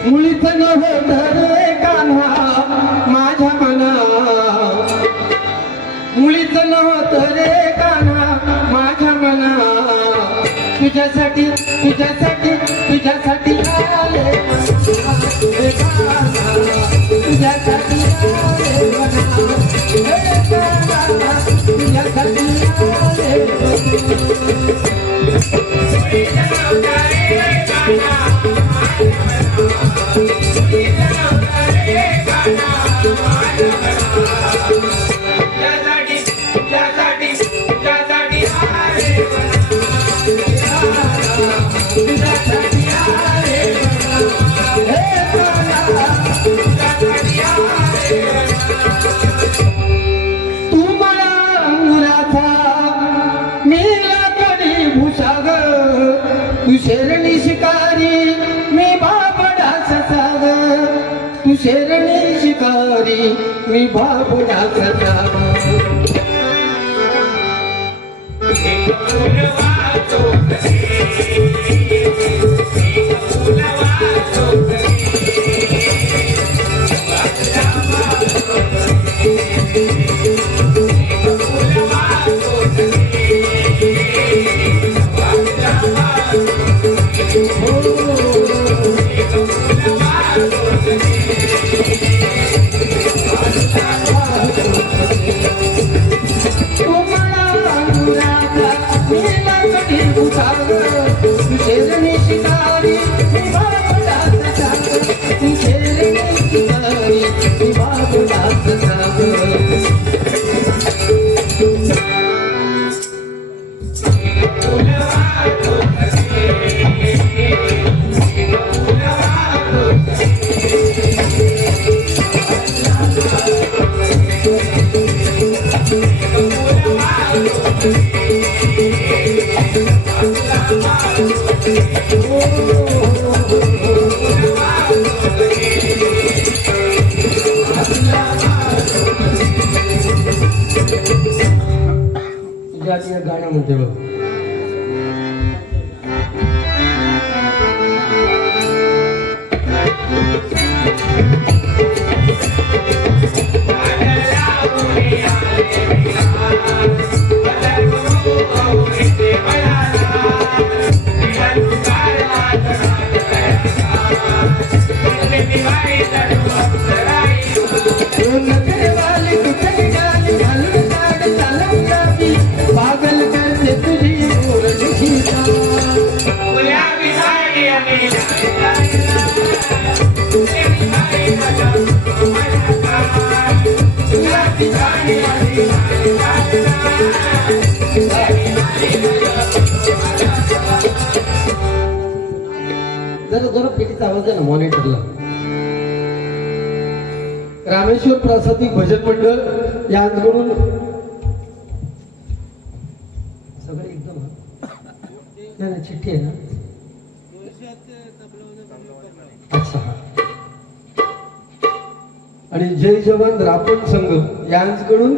मुळीच नव्हे कान्हा माझ्या मना, मुळीच नव्हतं रे कान्हा माझ्या मना, तुझ्यासाठी तुझ्यासाठी तुझ्यासाठी आले तुझ्यासाठी आले तुझ्यासाठी तू मला अंगुराचा मीला कधी भुसाग, तू शेरणी शिकारी मी बाबडा ससाग, तू शेरणी शिकारी मी बाबडा ससाग. शेरणी शिकारी मी बाबडा ससाग, तू शेरणी शिकारी मी बाबडा ससाग. गाणं म्हणते बघ. पागल करते तुझी जरा जरा पेटीचा आवाज आहे ना मॉनिटरला. रामेश्वर प्रासादिक भजन मंडळ यांकडून सगळे एकदम नाही नाही, चिठ्ठी आहे ना. अच्छा. आणि जय जवान रापण संघ यांच्याकडून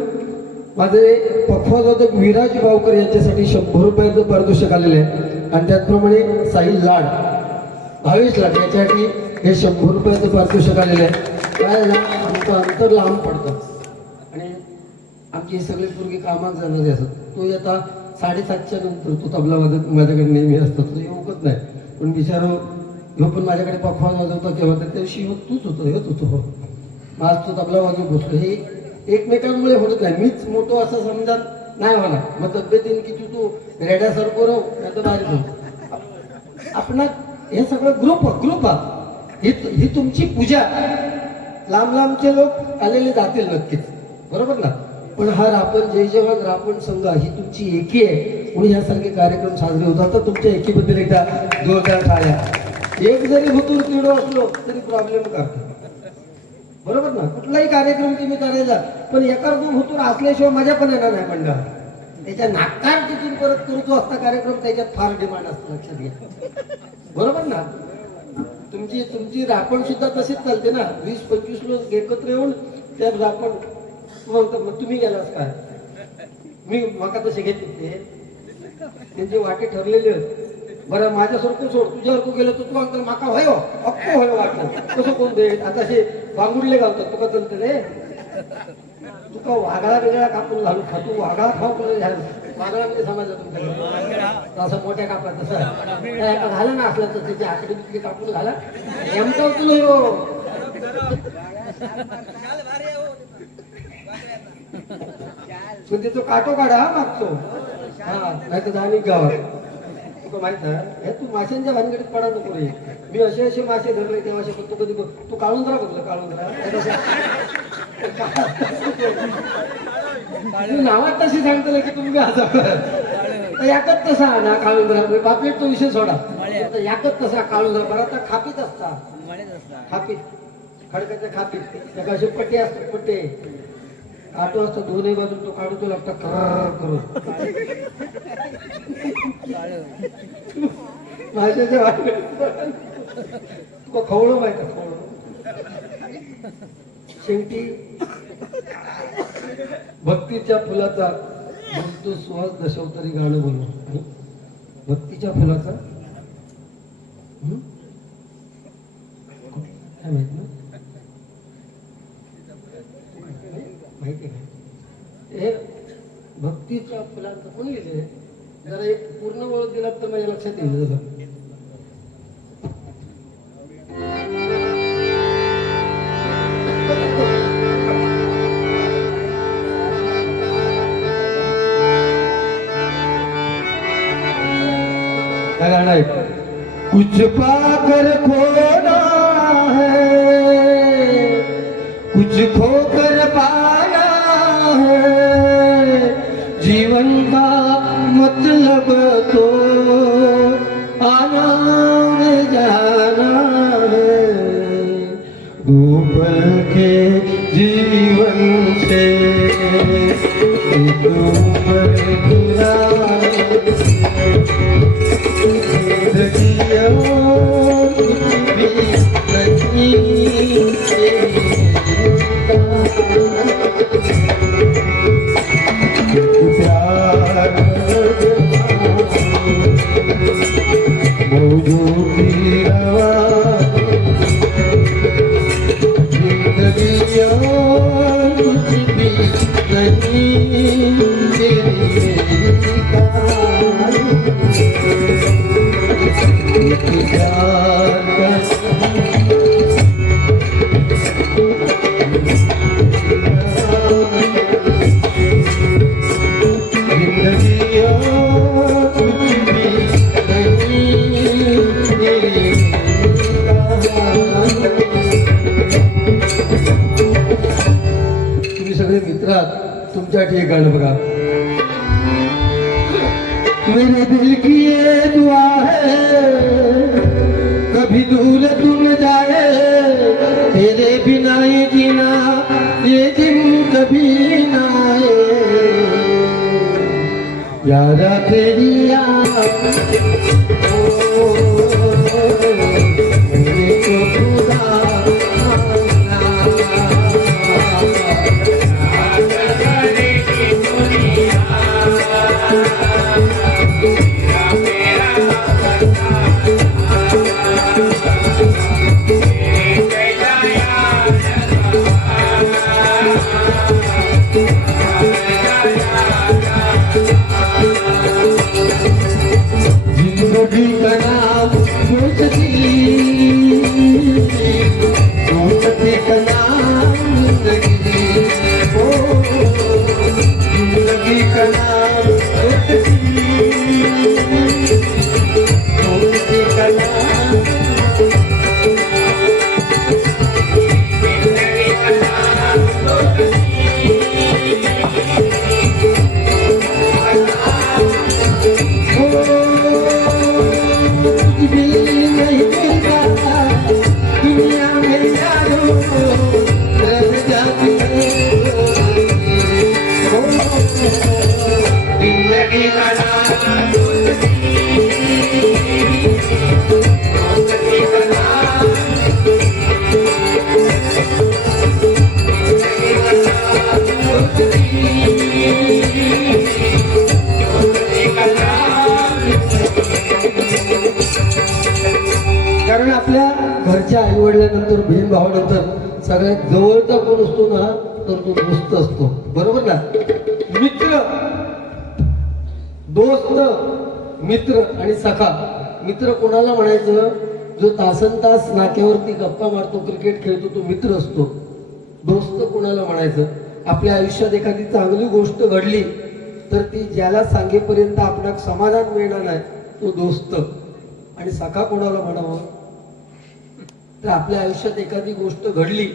माझे पक्वादक विराज गावकर यांच्यासाठी 100 रुपयाचं पारितोषिक आलेलं आहे. आणि त्याचप्रमाणे साहिल लाड 22 लाख याच्यासाठी हे 100 रुपयाचं पारितोषिक आलेलं आहे. काय आमचं अंतर लांब पडतं आणि आमची हे सगळे पूर्वी कामात जाणारे असत. तो आता 7:30च्या नंतर तो तबला माझ्याकडे नेहमी असतो, तो येऊकच नाही. पण बिचारो ह्यो पण माझ्याकडे पखवाज वाजवता तेव्हा तर त्याविषयी तूच होतो, हेच होतो. आज तो तबला वाजवून बसलो. हे एकमेकांमुळे होत नाही. मीच मोठो असं समजा नाही होणार. मग तब्येतीने की तू रेड्यासारखं राहू नाही तर बाहेर जाऊ. आपण हे सगळं ग्रुप ही तुमची पूजा. लांब लांबचे लोक आलेले जातील नक्कीच, बरोबर ना. पण हा रापण जय जवान रापण संघ ही तुमची एकी आहे म्हणून यासारखे कार्यक्रम साजरे होतात. तर तुमच्या एकीबद्दल एकदा जोरदार टाळ्या. एक जरी हुतूर किडो असलो तरी प्रॉब्लेम करतो, बरोबर ना. कुठलाही कार्यक्रम तुम्ही करायचा पण एका दोन हुतूर असल्याशिवाय मजा पण येणार नाही मंडळात. त्याच्या नाकार तिथून परत करतो असता कार्यक्रम, त्याच्यात फार डिमांड असतं, लक्षात घ्या, बरोबर ना. तुमची रापण सुद्धा तशीच चालते ना. 20-25 लोक एकत्र येऊन त्या रापण मग तुम्ही गेलास काय, मी माका तसे घेतले त्यांचे वाटे ठरलेले. बरं माझ्यासारखं सोड, तुझ्यासारखं गेलं तर तू अंतर माका व्हायो अक्को व्हायो वाटलं कसं कोण दे. आता हे बांगुडले घालतात तुका चलते रे. तुका वाघळा वेगळा कापून घालू खातू वाघळा खाऊ वाघळा म्हणजे समजलं तुमच्याकडे असं मोठ्या कापा तसं घाला ना असलं तर त्याची आकडे बिकडे कापून घाला नेमका तुला त्याचं काटो काढा मागतो. हा नाही तर जाणी गावात तुका माहित आहे. हे तू माशांच्या भानगडीत पडा नको रे. मी असे मासे धरले तेव्हा तू कधी तू काळुंद्रा बघलं काळुंद्रा नावात तशी सांगतो की तुम्ही याकत तसा ना काळुंद्रा पापलेट तो विषय सोडा. याकत तसा काळुंद्रा बरं आता खापीत असता. खापीत खडकाच्या खापीत त्या असे पट्टे असतात. पट्टे काटो असतो दोन्ही बाजून तो काढू तो लागतो करून माझ्याच्या तुका खवळो माहिती खवळो. शेवटी भक्तीच्या फुलाचा तो सुहास दशावतारी गाणं बोललो. भक्तीच्या फुलाचा काय माहित ना माहिती आहे. हे भक्तीच्या फुलांचं कोणी लिहिले जरा एक पूर्ण ओळख दिला तर माझ्या लक्षात येईल. जरा काय गाणं आहे. कुछ पाकर खोना है कुछ खोकर पाया है जीवन का मतलब तो आना जाना है. दो पल के जीवन से दो पल दूरा तुमच्यासाठी एक गाणं बघा. मेरे दिल की ये दुआ है कभी दूर तुम जाए तेरे बिना ये जीना ये दिन कभी ना आए. यारा तेरी याद मेरे को खुदा जिंदगी का नाम सोचती का नाम जिंदगी ओ जिंदगी का नाम सोचती का नाम कारण आपल्या घरच्या आई वडिलांनंतर बहीण भावानंतर सगळ्यात जवळचा कोण असतो ना तर तो दोस्त असतो, बरोबर ना? मित्र, दोस्त, मित्र आणि सखा. मित्र कोणाला म्हणायचं? जो तासनतास नाक्यावरती गप्पा मारतो, क्रिकेट खेळतो, तो मित्र असतो. दोस्त कोणाला म्हणायचं? आपल्या आयुष्यात एखादी चांगली गोष्ट घडली तर ती ज्याला सांगेपर्यंत आपल्याला समाधान मिळणार नाही तो दोस्त. आणि सखा कोणाला म्हणावं? तर आपल्या आयुष्यात एखादी गोष्ट घडली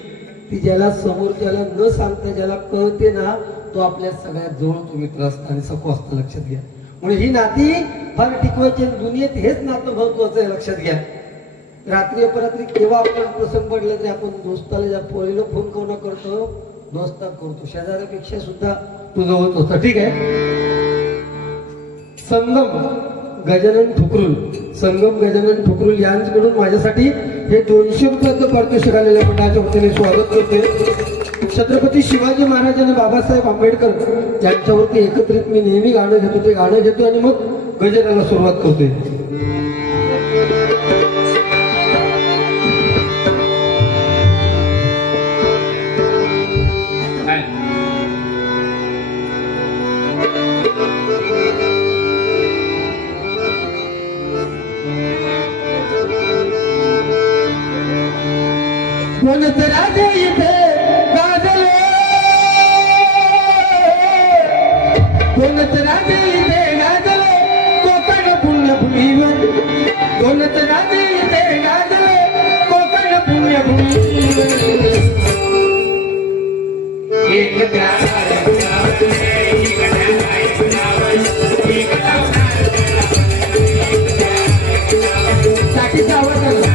ती ज्याला समोरच्याला न सांगता ज्याला कळते ना तो आपल्या सगळ्यात जवळचा मित्र असतो आणि सखो असतं, लक्षात घ्या. म्हणून ही नाती फार टिकवायची. दुनियेत हेच नातं महत्वाचं आहे, लक्षात घ्या. रात्री अपरात्री केव्हा आपण प्रसंग पडला तरी आपण दोस्ताला ज्या पोरीला फोन कोणा करतो? दोस्ताला करतो. शेजाऱ्यापेक्षा सुद्धा तू जवळच होता, ठीक आहे. गजानन ठुकरुल यांच्याकडून माझ्यासाठी हे 200 रुपयाचं पारितोषिक आलेल्या मंडळाच्या वतीने स्वागत करतोय. छत्रपती शिवाजी महाराज आणि बाबासाहेब आंबेडकर यांच्यावरती एकत्रित मी नेहमी गाणं घेतो, ते गाणं घेतो आणि मग गजराला सुरुवात करतोय. कोणच राजे इथे गाजले, कोणच राजे इथे गाजले कोकण पुण्यभूमीवर. कोणच राजे इथे गाजले कोकण पुण्यभूमीवर. एक साठीचा आवाज आला.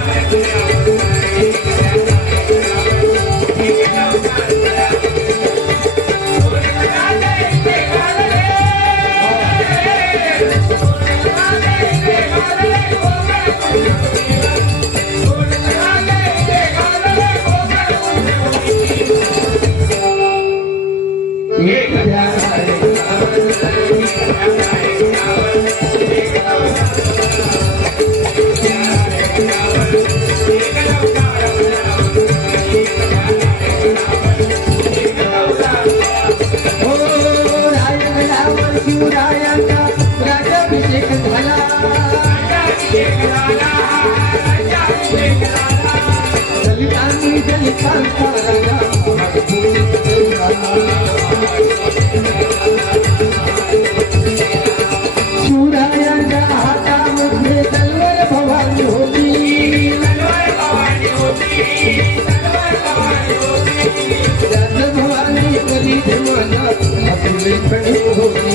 शिवरायांच्या हातामध्ये तलवार भवानी होती. भवानी कधी देवाला आपली खडी होती.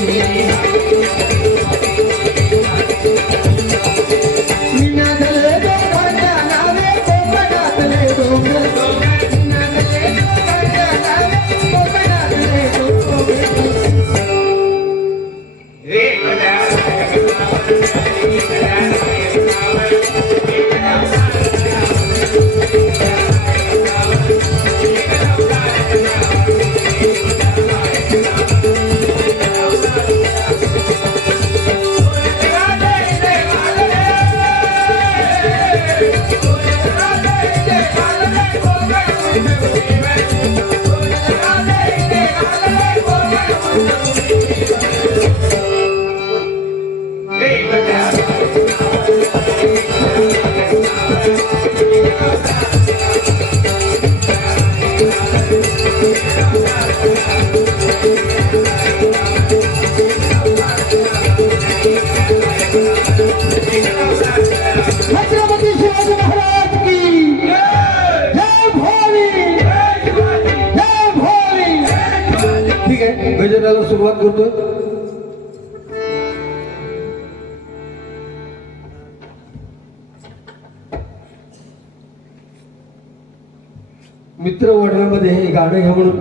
मित्र वडव्यामध्ये हे गाणं घ्या म्हणून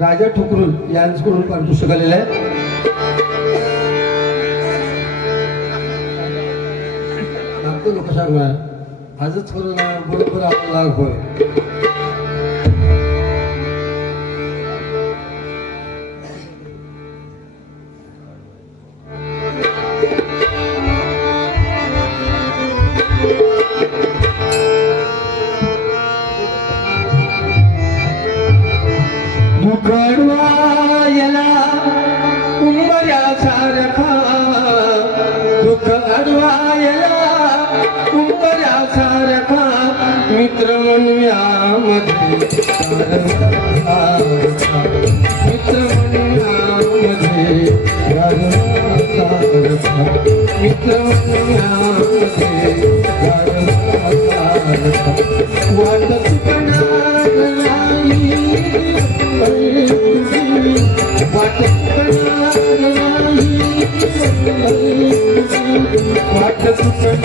राजा ठोकरून यांच्याकडून पारितोषिक आलेलं आहे. लागतो लोक सांगणार आजच करू ना बरोबर आपला लाभ होय. दुःखडवायला उंबऱ्यासारखा दुःख अडवायला उंबऱ्यासारखा मित्र म्हणूयामध्ये मित्र म्हणूयामध्ये मित्र म्हणूयामध्ये वाट चुकणार नाही वाट चुकणार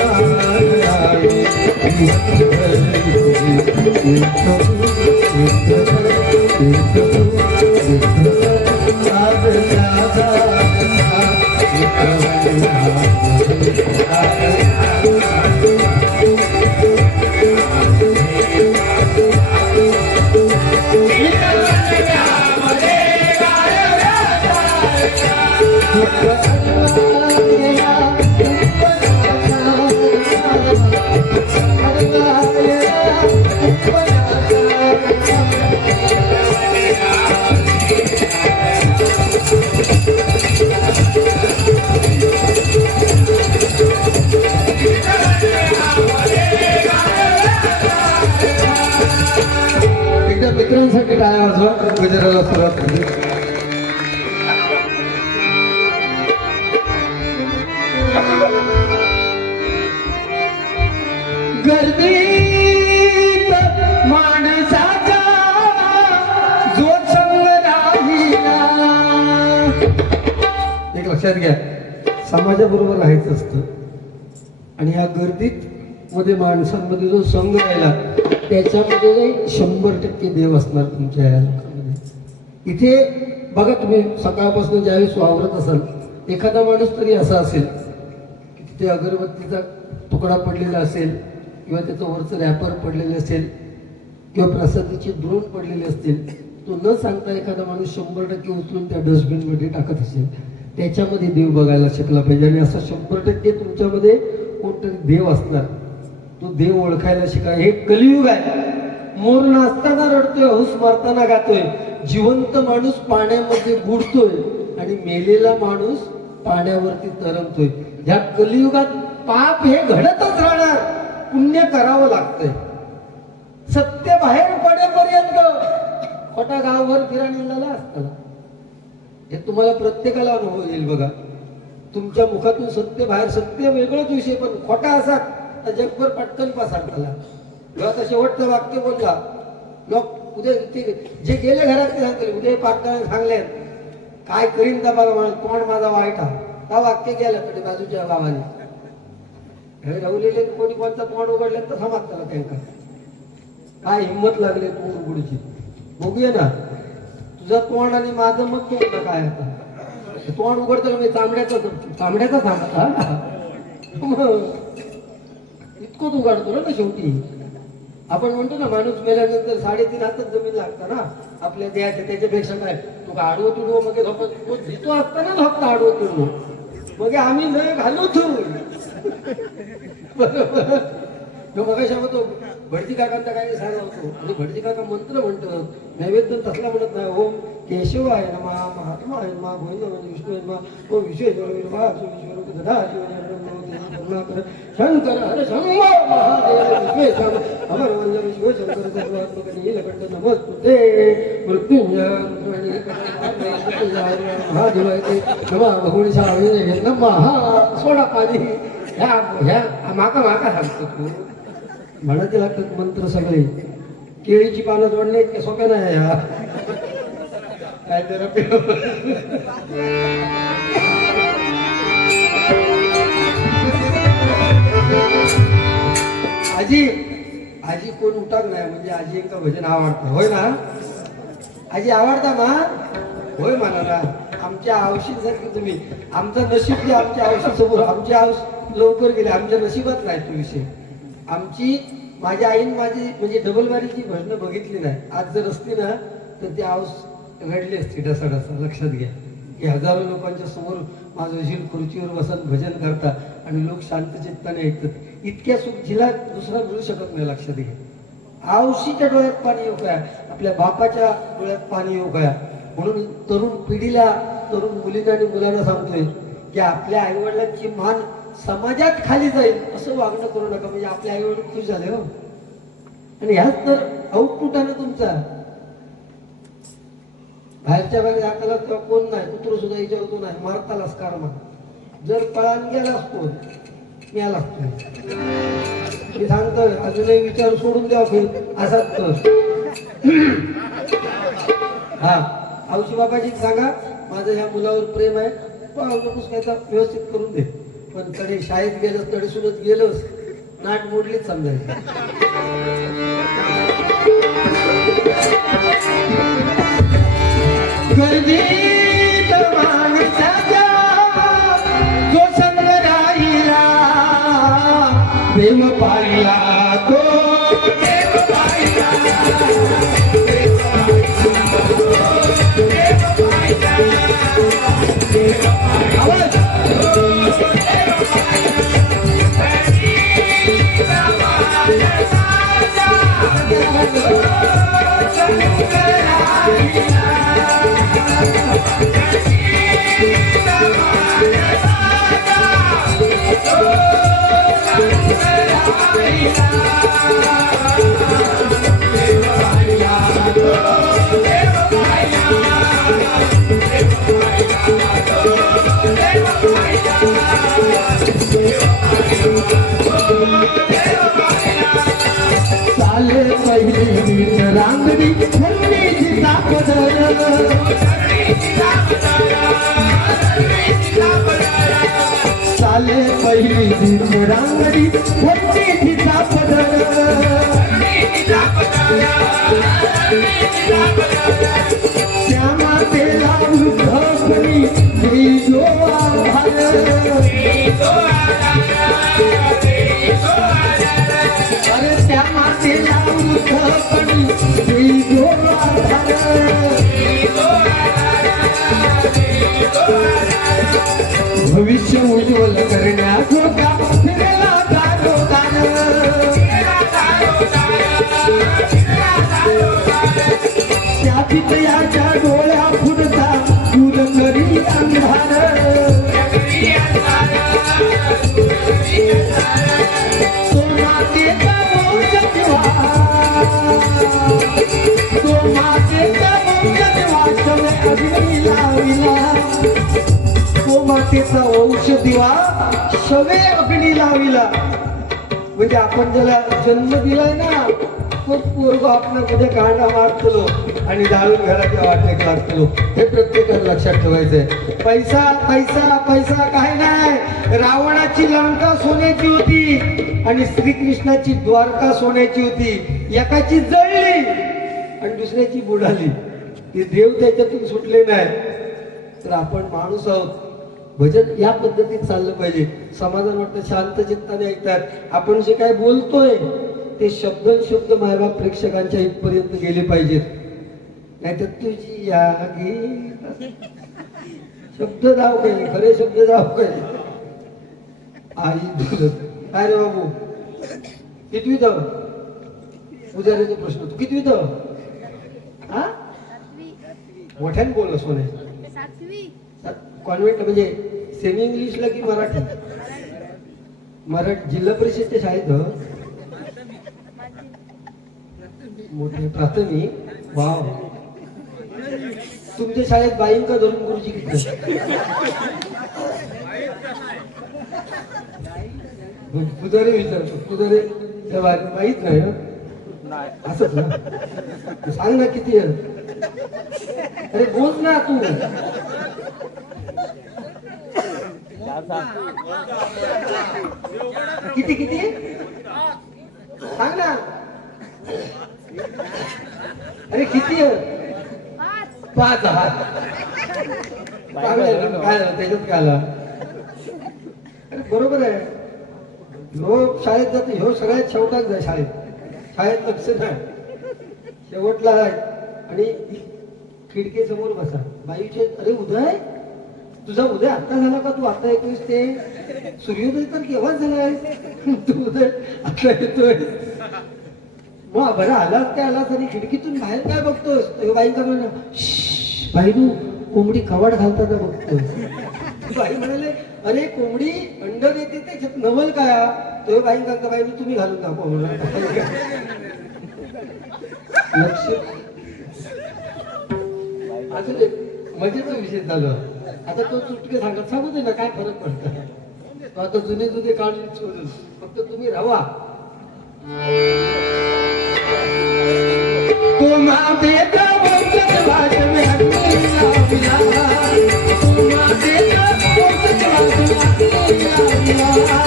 एकदा मित्रांसाठी टाळ्या वाजवा. गजराला सुरुवात झाली. गर्दीत माणसाचा जो संग राहिला. एक लक्षात घ्या, समाजाबरोबर राहायचं असतं आणि या गर्दीत मध्ये माणसांमध्ये जो संघ राहिला त्याच्यामध्ये 100% देव असणार तुमच्या या लोकांमध्ये. इथे बघा तुम्ही सकाळपासून ज्यावेळेस वावरत असाल एखादा माणूस तरी असा असेल की तिथे अगरबत्तीचा तुकडा पडलेला असेल किंवा त्याचं वरचं रॅपर पडलेलं असेल किंवा प्रसादीचे द्रोण पडलेले असतील. तो न सांगता एखादा माणूस 100% उचलून त्या डस्टबिनमध्ये टाकत असेल. त्याच्यामध्ये देव बघायला शिकला पाहिजे आणि असं 100% तुमच्यामध्ये कोणतरी देव असणार. तो देव ओळखायला शिका. हे कलियुग आहे. मोर नाचताना रडतोय, हौस मारताना गातोय. जिवंत माणूस पाण्यामध्ये बुडतोय आणि मेलेला माणूस पाण्यावरती तरंगतोय. ह्या कलियुगात पाप हे घडतच राहणार. पुण्य करावं लागतंय. सत्य बाहेर पडेपर्यंत खोटा गावभर फिरा निघाला असताना हे तुम्हाला प्रत्येकाला अनुभव येईल. बघा तुमच्या मुखातून सत्य बाहेर, सत्य वेगळंच विषय पण खोटा असा तर जगभर पटकन पसरत आला. जेव्हा आता शेवटचं वाक्य बोलला लोक उद्या जे गेले घरात ते सांगते उद्या पाटकाने सांगले काय करीन का बघा तोंड माझा वाईट हा. का वाक्य गेलं कडे बाजूच्या गावाने हे रवलेले कोणी कोणता तोंड उघडले तर समाज त्याला त्यांना काय हिंमत लागले तोंड उघडीची. बघूया ना तुझं तोंड आणि माझं मत तोंड काय आता. तोंड उघडतं मी चांबड्याचा थांबता इतकं उघडतो ना शेवटी. आपण म्हणतो ना माणूस मेल्यानंतर 3.5 हातच जमीन लागतं ना आपल्या देहाच्या. त्याच्यापेक्षा काय तू आडवं तुडवं मग तो जितो असताना झोपता आडवं तुडवं मग आम्ही न घालू तू बरोबर. तो मग तो भटजी काकांचा काय सांगा होतो म्हणजे भटजी काका मंत्र म्हणतो नैवेद्य तसला म्हणत नाही. ओम केशव आहे ना मा महात्मा आहे मा गोविंद विष्णू आहे मा ओ विश्वेश्वर शंकर हर शंभो महादेव विश्वेश्वर अमर वल्लभ शिवशंकर सर्वात्मक नीलकंठ नमस्तुते मृत्युंजय महादेव नमा भगवणी नमः. सोडा पाणी ह्या माका सांगतो तू म्हणायचे लागतात मंत्र सगळे. केळीची पानं जोडणे इतके सोपे नाही ह्या काय तर आजी आजी कोण उठाक नाही म्हणजे आजी एका भजन आवडतं होय ना आजी आवडता मा होय म्हणा ना आमच्या औषधीसारखी तुम्ही आमचं नशीब जे आमच्या औषध समोर आमची औष लवकर गेले आमच्या नशिबात नाही तो विषय आमची माझ्या आईन माझी म्हणजे डबल बारीची भजनं बघितली नाही आज जर असती ना तर ती औष रडली असती ढसाढसा लक्षात घ्या की हजारो लोकांच्या समोर माझं वजीर खुर्चीवर बसून भजन करतात आणि लोक शांत चित्ताने ऐकतात इतक्या सुख जिला दुसरा मिळू शकत नाही लक्षात घ्या औशीच्या डोळ्यात पाणी येऊ काय आपल्या बापाच्या डोळ्यात पाणी येऊ काय म्हणून तरुण पिढीला तरुण मुलींना आणि मुलांना सांगतोय की आपल्या आईवडिलांची मान समाजात खाली जाईल असं वागणं करू नका म्हणजे आपले आईवडील खुश झाले हो आणि ह्याच तर आउटपुट आहे ना तुमचा बाहेरच्या बाहेर हाताला तेव्हा कोण नाही कुत्र सुद्धा विचारतो नाही मारतालाच कारमा जर पळान गेलास कोण मिळालाच नाही मी सांगतोय अजूनही विचार सोडून द्या असाच तर हा औशी बाबाजी सांगा माझं ह्या मुलावर प्रेम आहे नकोस काय तर व्यवस्थित करून दे पण तरी शाळेत गेलं तरी सुद्धा गेलोस नाट मोडलीच समजायचं गर्दीत माणसाच्या जो संग राहिला प्रेम पाहिला तो प्रेम पाहिला आवाज चाले पहिली रांगडी फुलणीची तापदर चाले पहिली रांगडी फुलणीची तापदर त्या मातेला वृद्धपणी जो आभार अरे त्या मातेला वृद्धपणी जो भविष्य उज्ज्वल करण्याजोगा फिरला दारोदार त्या पितयाच्या डोळ्या फुटता दूर करी अंधार तो मातेचा वंश दिवा तो मातेचा वंश दिवा शवे अग्नी लाविला तो मातेचा वंश दिवा शवे अग्नी लाविला म्हणजे आपण ज्याला जन्म दिलाय ना तो पूर्व आपला कुठे कांडा मारतलो आणि जाळून घराच्या वाटेक लागतलो हे प्रत्येकाला लक्षात ठेवायचंय पैसा पैसा पैसा काय नाही रावणाची लंका सोन्याची होती आणि श्रीकृष्णाची द्वारका सोन्याची होती एकाची जळली आणि दुसऱ्याची बुडाली ते देव त्याच्यातून सुटले नाही तर आपण माणूस आहोत भजन या पद्धतीत चाललं पाहिजे समाधान वाटतं शांत चित्ताने ऐकतात आपण जे काय बोलतोय ते शब्द मायबाप प्रेक्षकांच्या इथपर्यंत गेले पाहिजेत नाहीतर तुझी या शब्द जाव काही खरे शब्द जाव काही आई काय रे बाबू कितवी जाव पुजारीचा प्रश्न तू कितवी जाव हा मोठ्याने बोल सोने कॉन्व्हेंट म्हणजे सेमी इंग्लिशला की मराठी जिल्हा परिषदच्या शाळेत मोठे प्राथमिक वाव तुमच्या शाळेत बाईंका धरून गुरुजी किती पुजारी विचारतो पुजारी माहित नाही असंच ना सांग ना किती अरे बोल ना तू किती किती सांग ना अरे किती आहे? 5,000. चांगलं आहे ना? काय झालं? त्याच्यात काय आला? अरे बरोबर आहे. ह्यो शाळेत जातो, ह्यो सगळ्यात शेवटाच जाय शाळेत लक्ष नाही, शेवटला आहे. आणि खिडकीसमोर बसा. बाईचे अरे उदय, तुझा उदय आता झाला का? तू आता येतोयस ते सूर्योदय तर केव्हाच झालाय. तू उदय आता येतोय. मग बरं आलास काय आलास आणि खिडकीतून बाहेर काय बघतोस? तेव्हा बाई का म्हणा, बाई तू कोंबडी कवाड घालता का बघतोस? बाई म्हणाले अरे कोंबडी अंड देते त्याच्यात नवल काय? तेव्हा बाई का बाई तुम्ही घालून दाखवा म्हणून. लक्ष अजून एक मजेचा विषय चालू आहे. आता तो चुटके सांगू दे ना, काय फरक पडतो. तो आता जुने काढून सोडून फक्त तुम्ही राहा. तो मातेचा वंशज वाजवे अग्नी लाविला, तो मातेचा वंशज वाजवे अग्नी लाविला.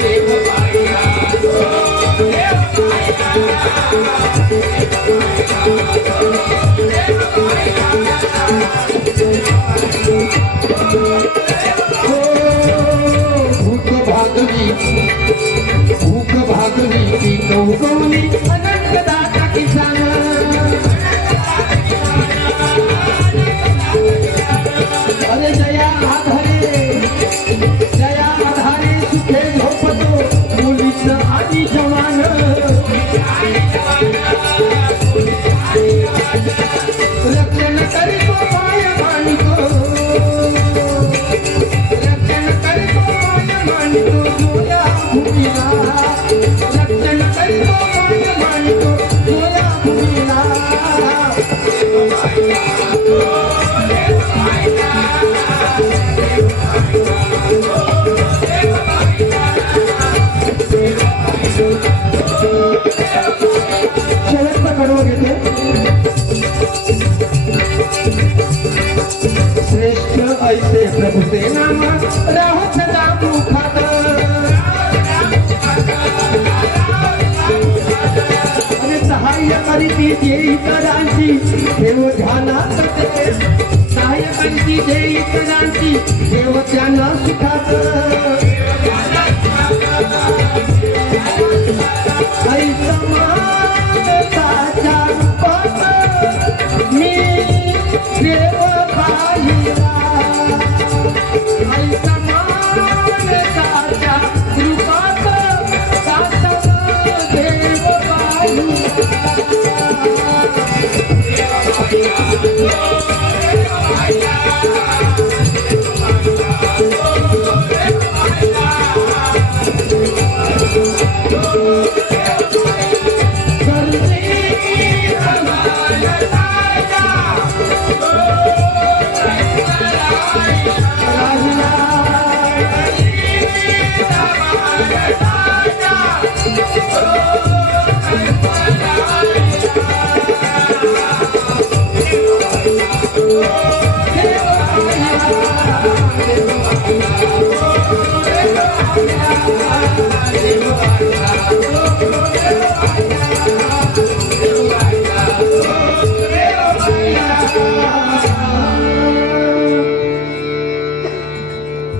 देव पाहिला, देव भूक भागवी ती कौगवली अनंत दाता किसान. अरे जया आधारे सुखे झोपतो मुलीच आधी जवान. रक्षण करीतो पाय मानितो, रक्षण करीतो पाय मानितो जोया भूमीला. रक्षण करीतो पाय मानितो जोया भूमीला. शेवटचा कडवं घेते. श्रेष्ठ ऐसे प्रभुते नाम राहू सदा मुखात. आणि सहाय्य करीती जे इतरांची देव ध्यानात ते. सहाय्य करीती जे इतरांची देव त्यांना सुखात. ऐसा मानताच्या रूपात मी देव पाहिला. ऐसा मानताच्या रूपात सासर देव पाहिला.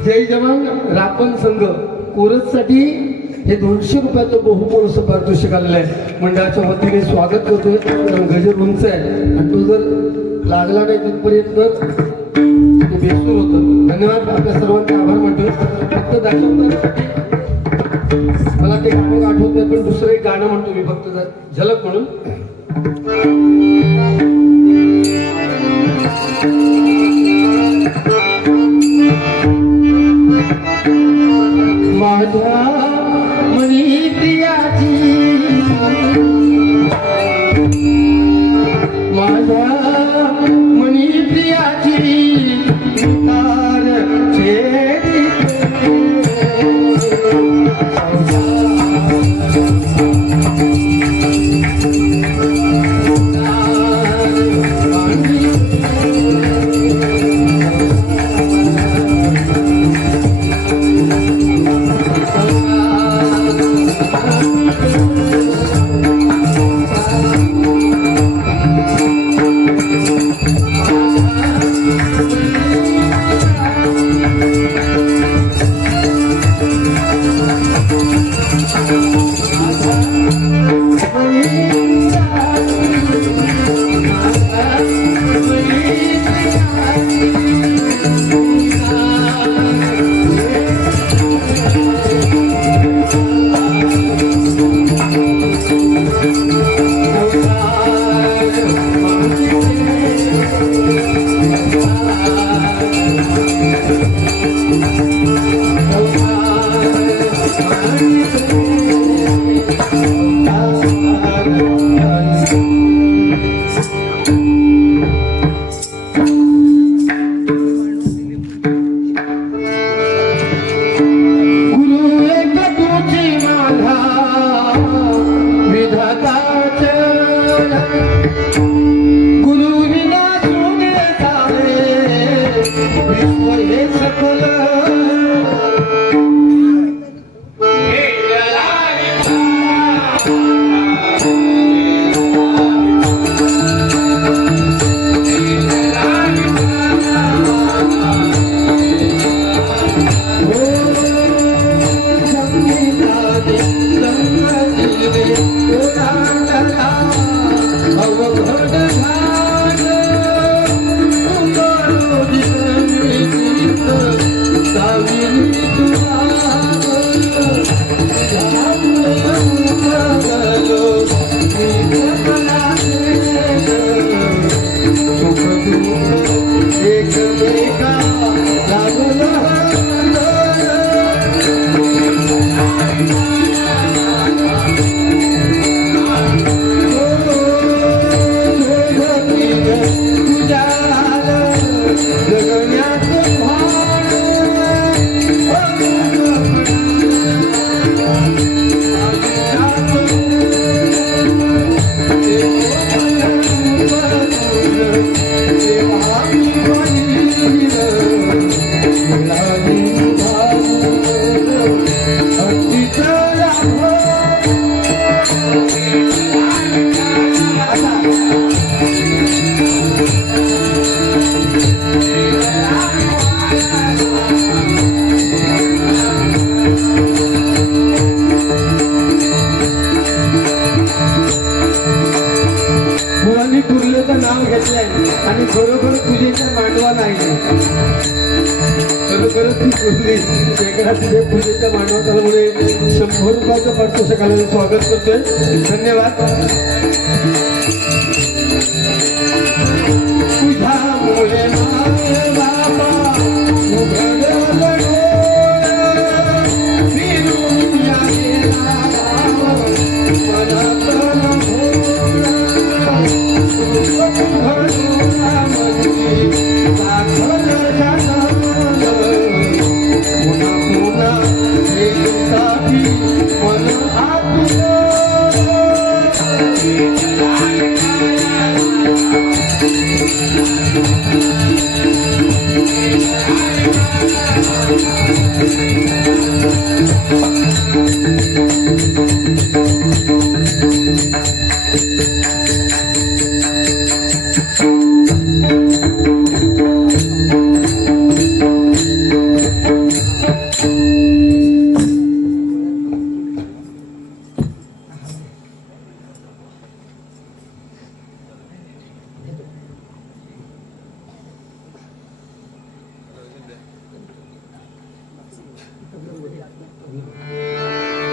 जय जवान रापण संघ कोरससाठी हे 200 रुपयाचं बहुमोल पारितोषिक आलेलं आहे. मंडळाच्या वतीने स्वागत करतोय. कारण गजर उंच आहे आणि तो जर लागला नाही तिथपर्यंत ते बेसूर होतं. धन्यवाद, आपल्या सर्वांचे आभार मानतोय. फक्त दाखवण्यासाठी मला ते गाणं आठवत नाही, पण दुसरं एक गाणं म्हणतो मी फक्त झलक म्हणून. माझ्या मनी प्रियाची, माझ्या मनी प्रियाची तार छेडी. व हे सकल मुलांनी कुर्लेचं नाव घेतलंय आणि खरोखर पूजेचा मांडवा नाही खरोखर ती कुर्ली शेकडा तुझे पूजेच्या मांडवा त्यामुळे 100 रुपयाचं पारितोषिकाला स्वागत करतोय धन्यवाद तुझ्यामुळे माझे बाबा उघडलं डोळं, फिरून या गेला मनातलं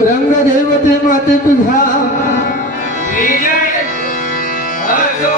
रंग देवते माते तुझा विजय असो